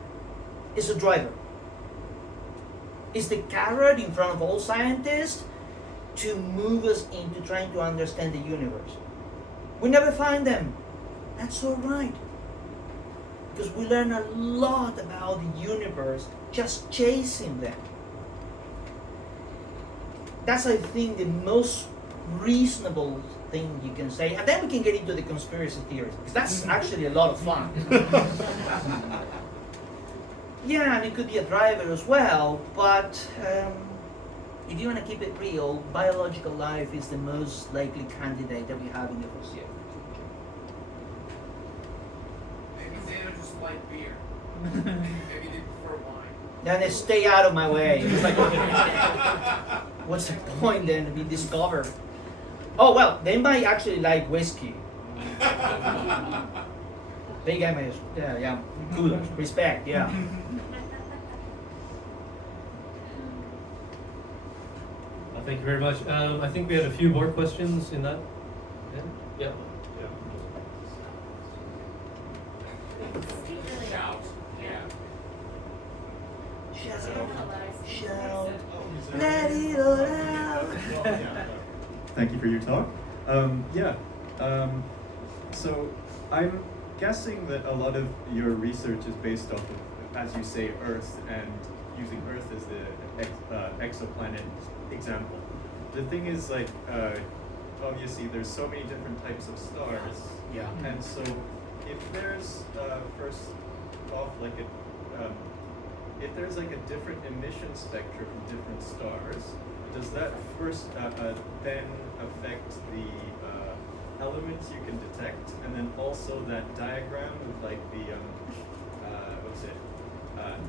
It's a driver. It's the carrot in front of all scientists to move us into trying to understand the universe. We never find them. That's all right. Because we learn a lot about the universe just chasing them. That's, I think, the most reasonable thing you can say. And then we can get into the conspiracy theories, because that's actually a lot of fun. And it could be a driver as well, but if you want to keep it real, biological life is the most likely candidate that we have in the foreseeable future. Maybe they don't just like beer. Maybe they prefer wine. Then they stay out of my way. It's like, what's the point then to be discovered? Oh, well, they might actually like whiskey. They got my, kudos, respect, Thank you very much. I think we had a few more questions in that. Yeah. Speak really Shout. Yeah. Shout, let it all out. Thank you for your talk. So I'm guessing that a lot of your research is based off of, as you say, Earth, and using Earth as the exoplanet example. The thing is, like, obviously there's so many different types of stars. Yeah. And so if there's, first off, like if there's like a different emission spectrum from different stars, does that first then affect the elements you can detect, and then also that diagram of like the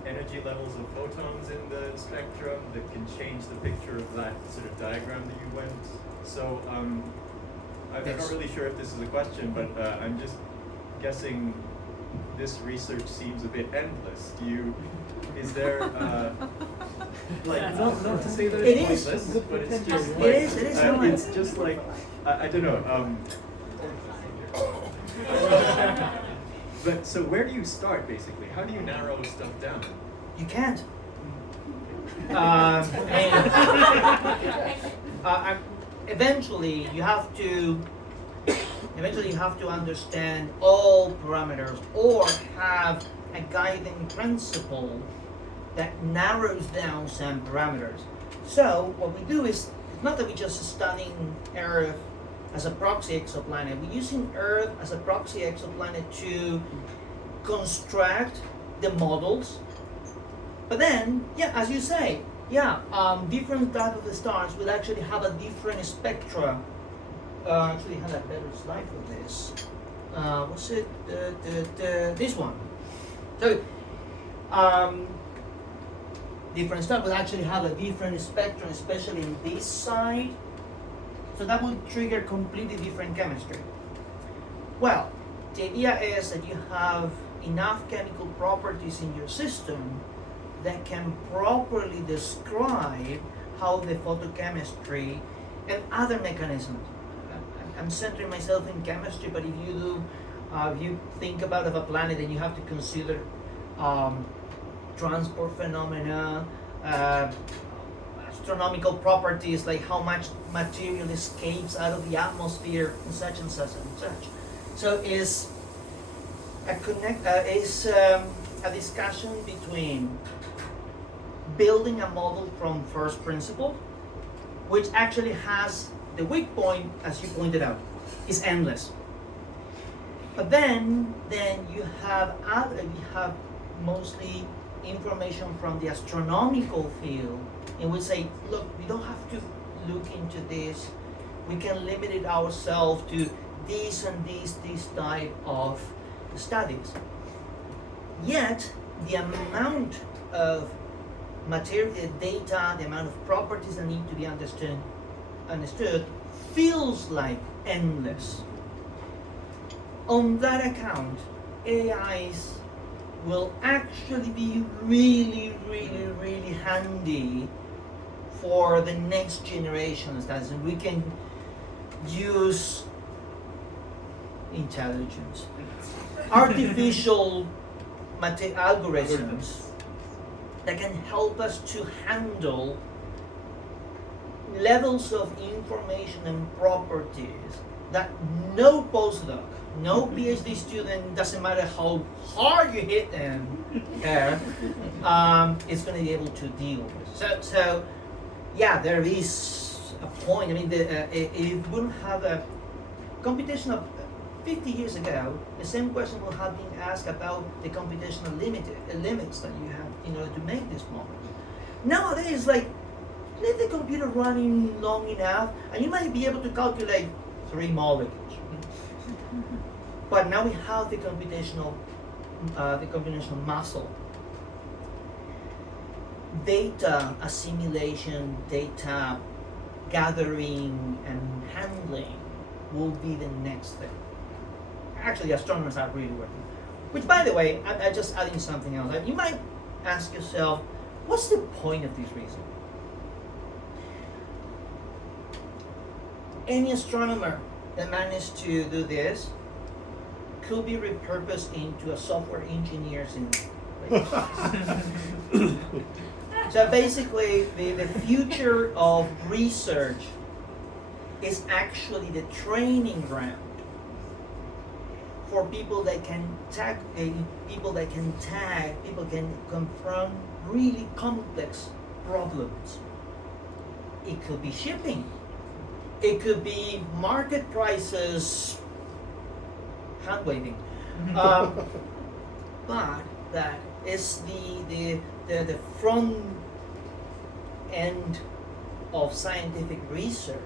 energy levels of photons in the spectrum that can change the picture of that sort of diagram that you went. So I'm Yes. not really sure if this is a question, but I'm just guessing this research seems a bit endless. Is there like not to say that It it's is. pointless, but it's just It like is not. it's just like I don't know. But so where do you start basically? How do you narrow stuff down? You can't. Eventually, you have to understand all parameters, or have a guiding principle that narrows down some parameters. So what we do is not that we just studying Earth as a proxy exoplanet. We're using Earth as a proxy exoplanet to construct the models. But then, yeah, as you say, different type of the stars will actually have a different spectra. Actually, had a better slide for this. What's it? This one. So, different stars will actually have a different spectrum, especially in this side. So that will trigger completely different chemistry. Well, the idea is that you have enough chemical properties in your system that can properly describe how the photochemistry and other mechanisms. I'm centering myself in chemistry, but if you think about a planet, then you have to consider transport phenomena, astronomical properties, like how much material escapes out of the atmosphere, and such and such and such. So is a discussion between building a model from first principle, which actually has the weak point, as you pointed out, is endless. But then you have mostly information from the astronomical field, and we say, look, we don't have to look into this. We can limit it ourselves to this and this type of studies. Yet the amount of material data, the amount of properties that need to be understood feels like endless. On that account, AIs will actually be really, really, really handy for the next generation of studies, and we can use intelligence, artificial algorithms that can help us to handle levels of information and properties that no postdoc, no PhD student, doesn't matter how hard you hit them there, is going to be able to deal with. So yeah, there is a point. I mean, it wouldn't have a computation of 50 years ago, the same question will have been asked about the computational limits that you have in order to make this model. Nowadays, like, let the computer running long enough, and you might be able to calculate 3 molecules. But now we have the computational muscle. Data assimilation, data gathering and handling will be the next thing. Actually, astronomers are really working. Which, by the way, I'm just adding something else. You might ask yourself, what's the point of this reason? any astronomer that managed to do this could be repurposed into a software engineers in So basically the future of research is actually the training ground for people that can people can confront really complex problems. It could be shipping, it could be market prices, hand waving, but that is the front end of scientific research.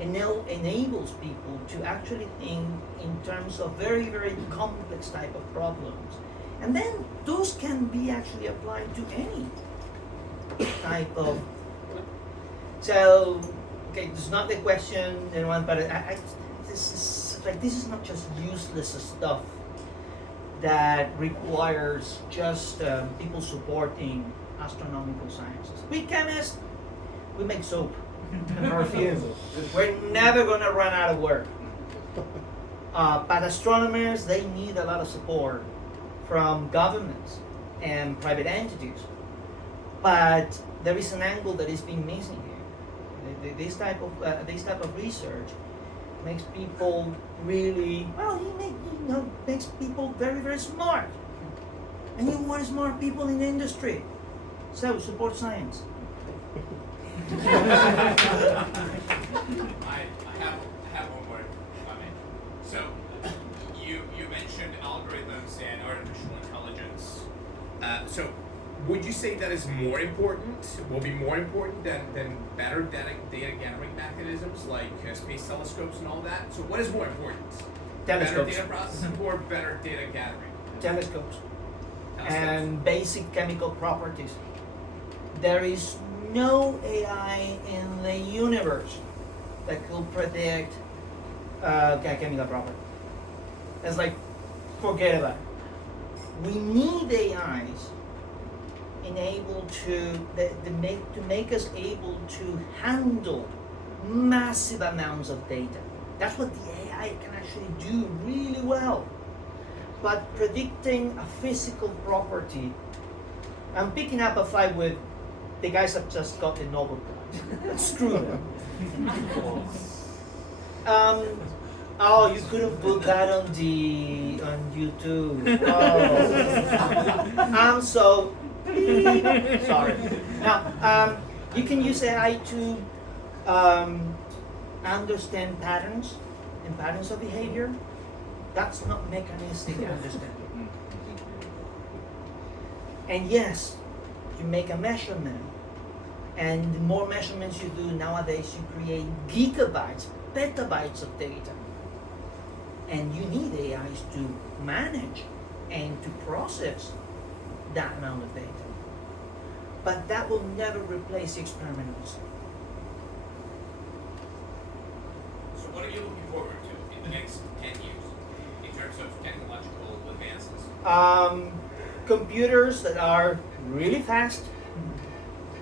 Enables people to actually think in terms of very, very complex type of problems. And then those can be actually applied to any type of. So, okay, this is not the question, anyone, but this is not just useless stuff that requires just people supporting astronomical sciences. We chemists, we make soap and perfume. We're never gonna run out of work. But astronomers, they need a lot of support from governments and private entities. But there is an angle that is being missing here. This type of research makes people really makes people very, very smart. And you want smart people in the industry. So support science. I have one more comment. So you mentioned algorithms and artificial intelligence. So would you say that is more important? Will be more important than better data gathering mechanisms like space telescopes and all that? So what is more important? Telescopes. Better data processing or better data gathering? Telescopes. And basic chemical properties. There is no AI in the universe that could predict chemical property. It's like, forget about it. We need AIs enabled to make us able to handle massive amounts of data. That's what the AI can actually do really well. But predicting a physical property, I'm picking up a fight with the guys that just got the Nobel Prize. Screw them. Oh, you couldn't put that on YouTube. Oh, I'm so sorry. Now, you can use AI to understand patterns and patterns of behavior. That's not mechanistic understanding. And yes, you make a measurement, and the more measurements you do nowadays, you create gigabytes, petabytes of data. And you need AIs to manage and to process that amount of data. But that will never replace experimentals. So what are you looking forward to in the next 10 years in terms of technological advances? Computers that are really fast,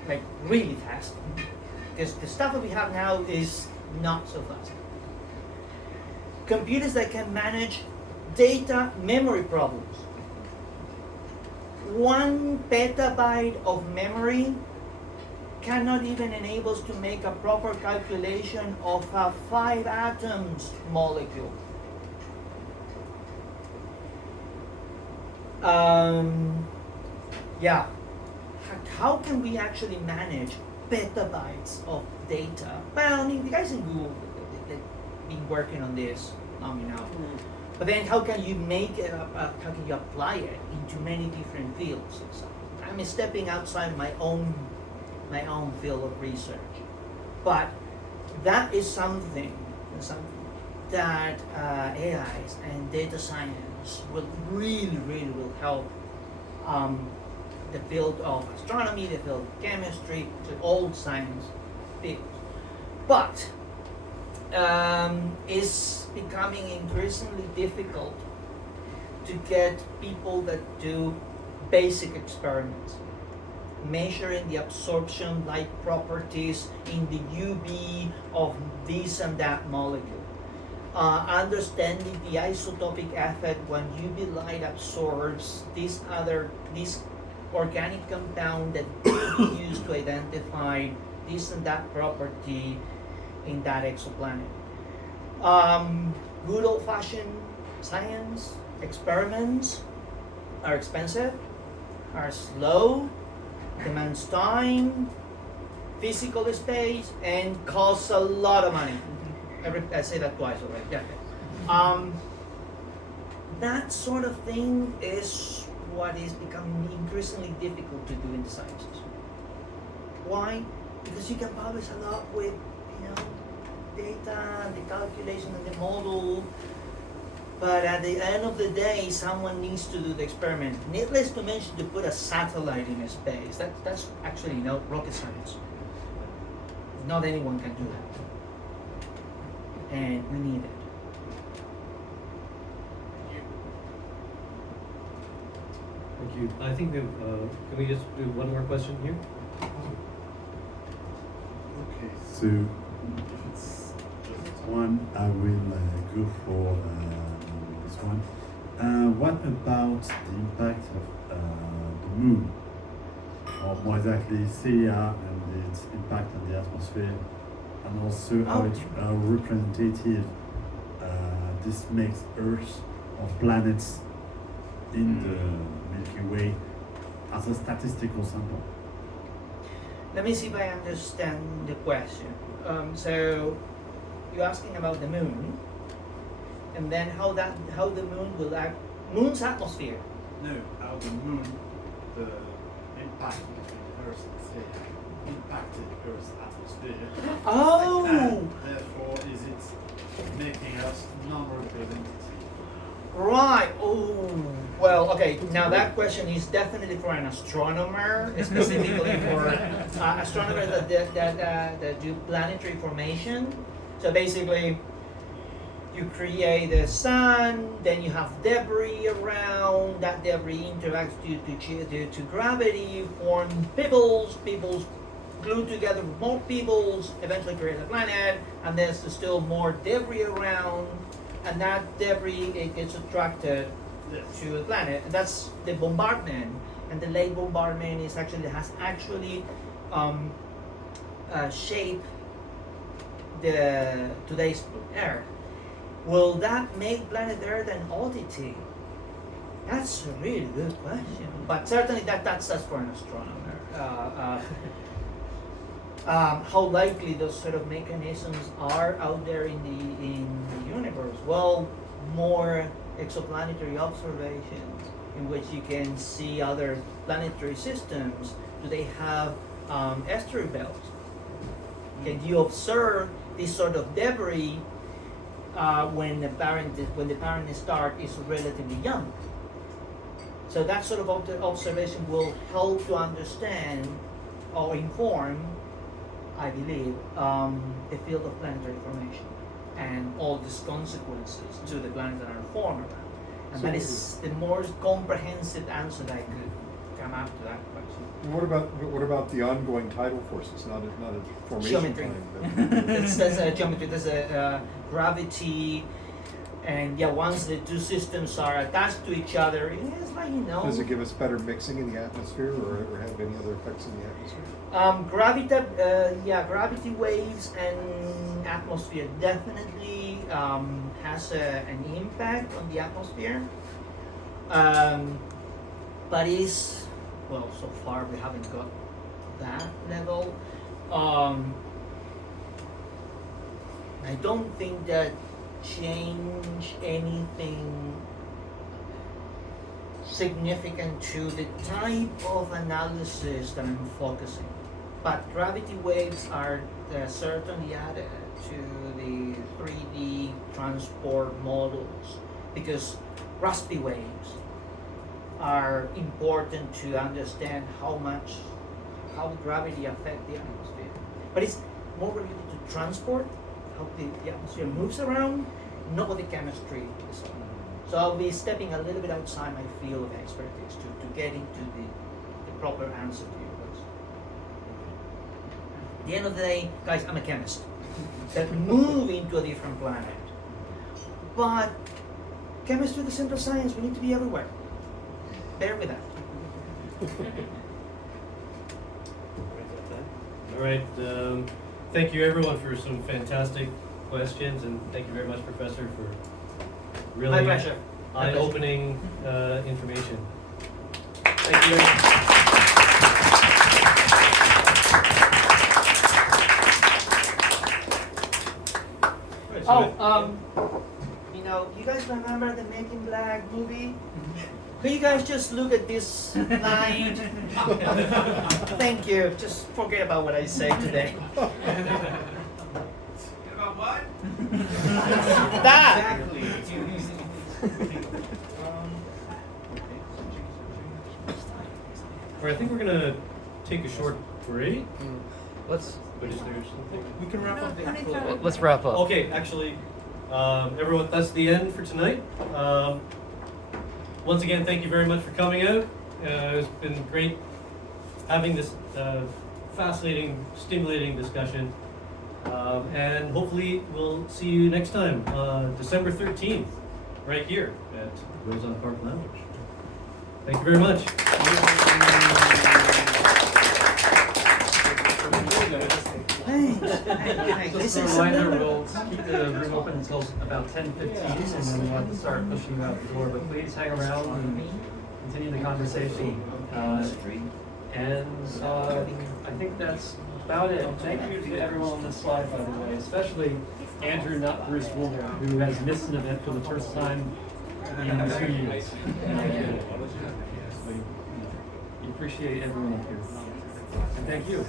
like really fast, because the stuff that we have now is not so fast. Computers that can manage data memory problems. 1 petabyte of memory cannot even enable us to make a proper calculation of a 5 atoms molecule. Yeah. How can we actually manage petabytes of data? Well, I mean, the guys in Google, they've been working on this long enough. But then how can you make it, how can you apply it into many different fields? So I'm stepping outside my own field of research. But that is something that AIs and data science will really will help the field of astronomy, the field of chemistry, the old science fields. But it's becoming increasingly difficult to get people that do basic experiments. measuring the absorption light properties in the UV of this and that molecule. Understanding the isotopic effect when UV light absorbs this organic compound that could be used to identify this and that property in that exoplanet. Good old-fashioned science experiments are expensive, are slow, demands time, physical space, and costs a lot of money. I say that twice already. Yeah. That sort of thing is what is becoming increasingly difficult to do in the sciences. Why? Because you can publish a lot with, data and the calculation and the model, but at the end of the day, someone needs to do the experiment. Needless to mention, to put a satellite in space. That's actually rocket science. Not anyone can do that, and we need it. Thank you. I think that, can we just do one more question here? Okay, so if it's just one, I will go for this one. What about the impact of the moon, or more exactly Celia and its impact on the atmosphere, and also how it's representative this makes Earth of planets in the Milky Way as a statistical sample? Let me see if I understand the question. So you're asking about the moon, and then how the moon will act. Moon's atmosphere. No, how the moon, the impact between Earth and Celia impacted Earth's atmosphere. Oh! And therefore, is it making us non-representative? Right. Oh. Well, okay. Now that question is definitely for an astronomer, specifically for astronomers that do planetary formation. So basically, you create the sun, then you have debris around. That debris interacts due to gravity, form pebbles. Pebbles glue together with more pebbles, eventually create a planet, and there's still more debris around. And that debris, it gets attracted to the planet, and that's the bombardment. And the late bombardment has actually shaped today's Earth. Will that make planet Earth an oddity? That's a really good question. But certainly that's for an astronomer. How likely those sort of mechanisms are out there in the universe? Well, more exoplanetary observations in which you can see other planetary systems. Do they have asteroid belts? Can you observe this sort of debris when the parent star is relatively young? So that sort of observation will help to understand or inform, I believe, the field of planetary formation and all these consequences to the planets that are formed around. And that is the more comprehensive answer that I could come up to that question. And what about the ongoing tidal forces? Not a formation Geometry. time, There's a geometry. There's a gravity, and once the two systems are attached to each other, it's like Does it give us better mixing in the atmosphere, or have any other effects in the atmosphere? Gravity waves and atmosphere definitely has an impact on the atmosphere. But so far we haven't got that level. I don't think that change anything significant to the type of analysis that I'm focusing. But gravity waves are certainly added to the 3D transport models, because Raspberry waves are important to understand how gravity affects the atmosphere. But it's more related to transport, how the atmosphere moves around, not what the chemistry is. So I'll be stepping a little bit outside my field of expertise to get into the proper answer to your question. At the end of the day, guys, I'm a chemist that move into a different planet. But chemistry is the center of science. We need to be everywhere. Bear with that. All right. Thank you, everyone, for some fantastic questions, and thank you very much, Professor, for really My pleasure. eye-opening information. Thank you. You know, you guys remember the Men in Black movie? Can you guys just look at this line? Thank you. Just forget about what I say today. About what? That. All right, I think we're gonna take a short break. Let's But is there something? We can wrap up the let's wrap up. Okay, actually, everyone, that's the end for tonight. Once again, thank you very much for coming out. It's been great having this fascinating, stimulating discussion. And hopefully we'll see you next time, December 13th, right here at Rose Park Lounge. Thank you very much. This Just a is reminder, another- we'll keep the room open until about 10:15, and then we'll have to start pushing you out the door. But please hang around and continue the conversation. I think that's about it. Thank you to everyone on this slide, by the way, especially Andrew, not Bruce Woolner, who has missed an event for the first time in 2 years. We appreciate everyone up here. And thank you.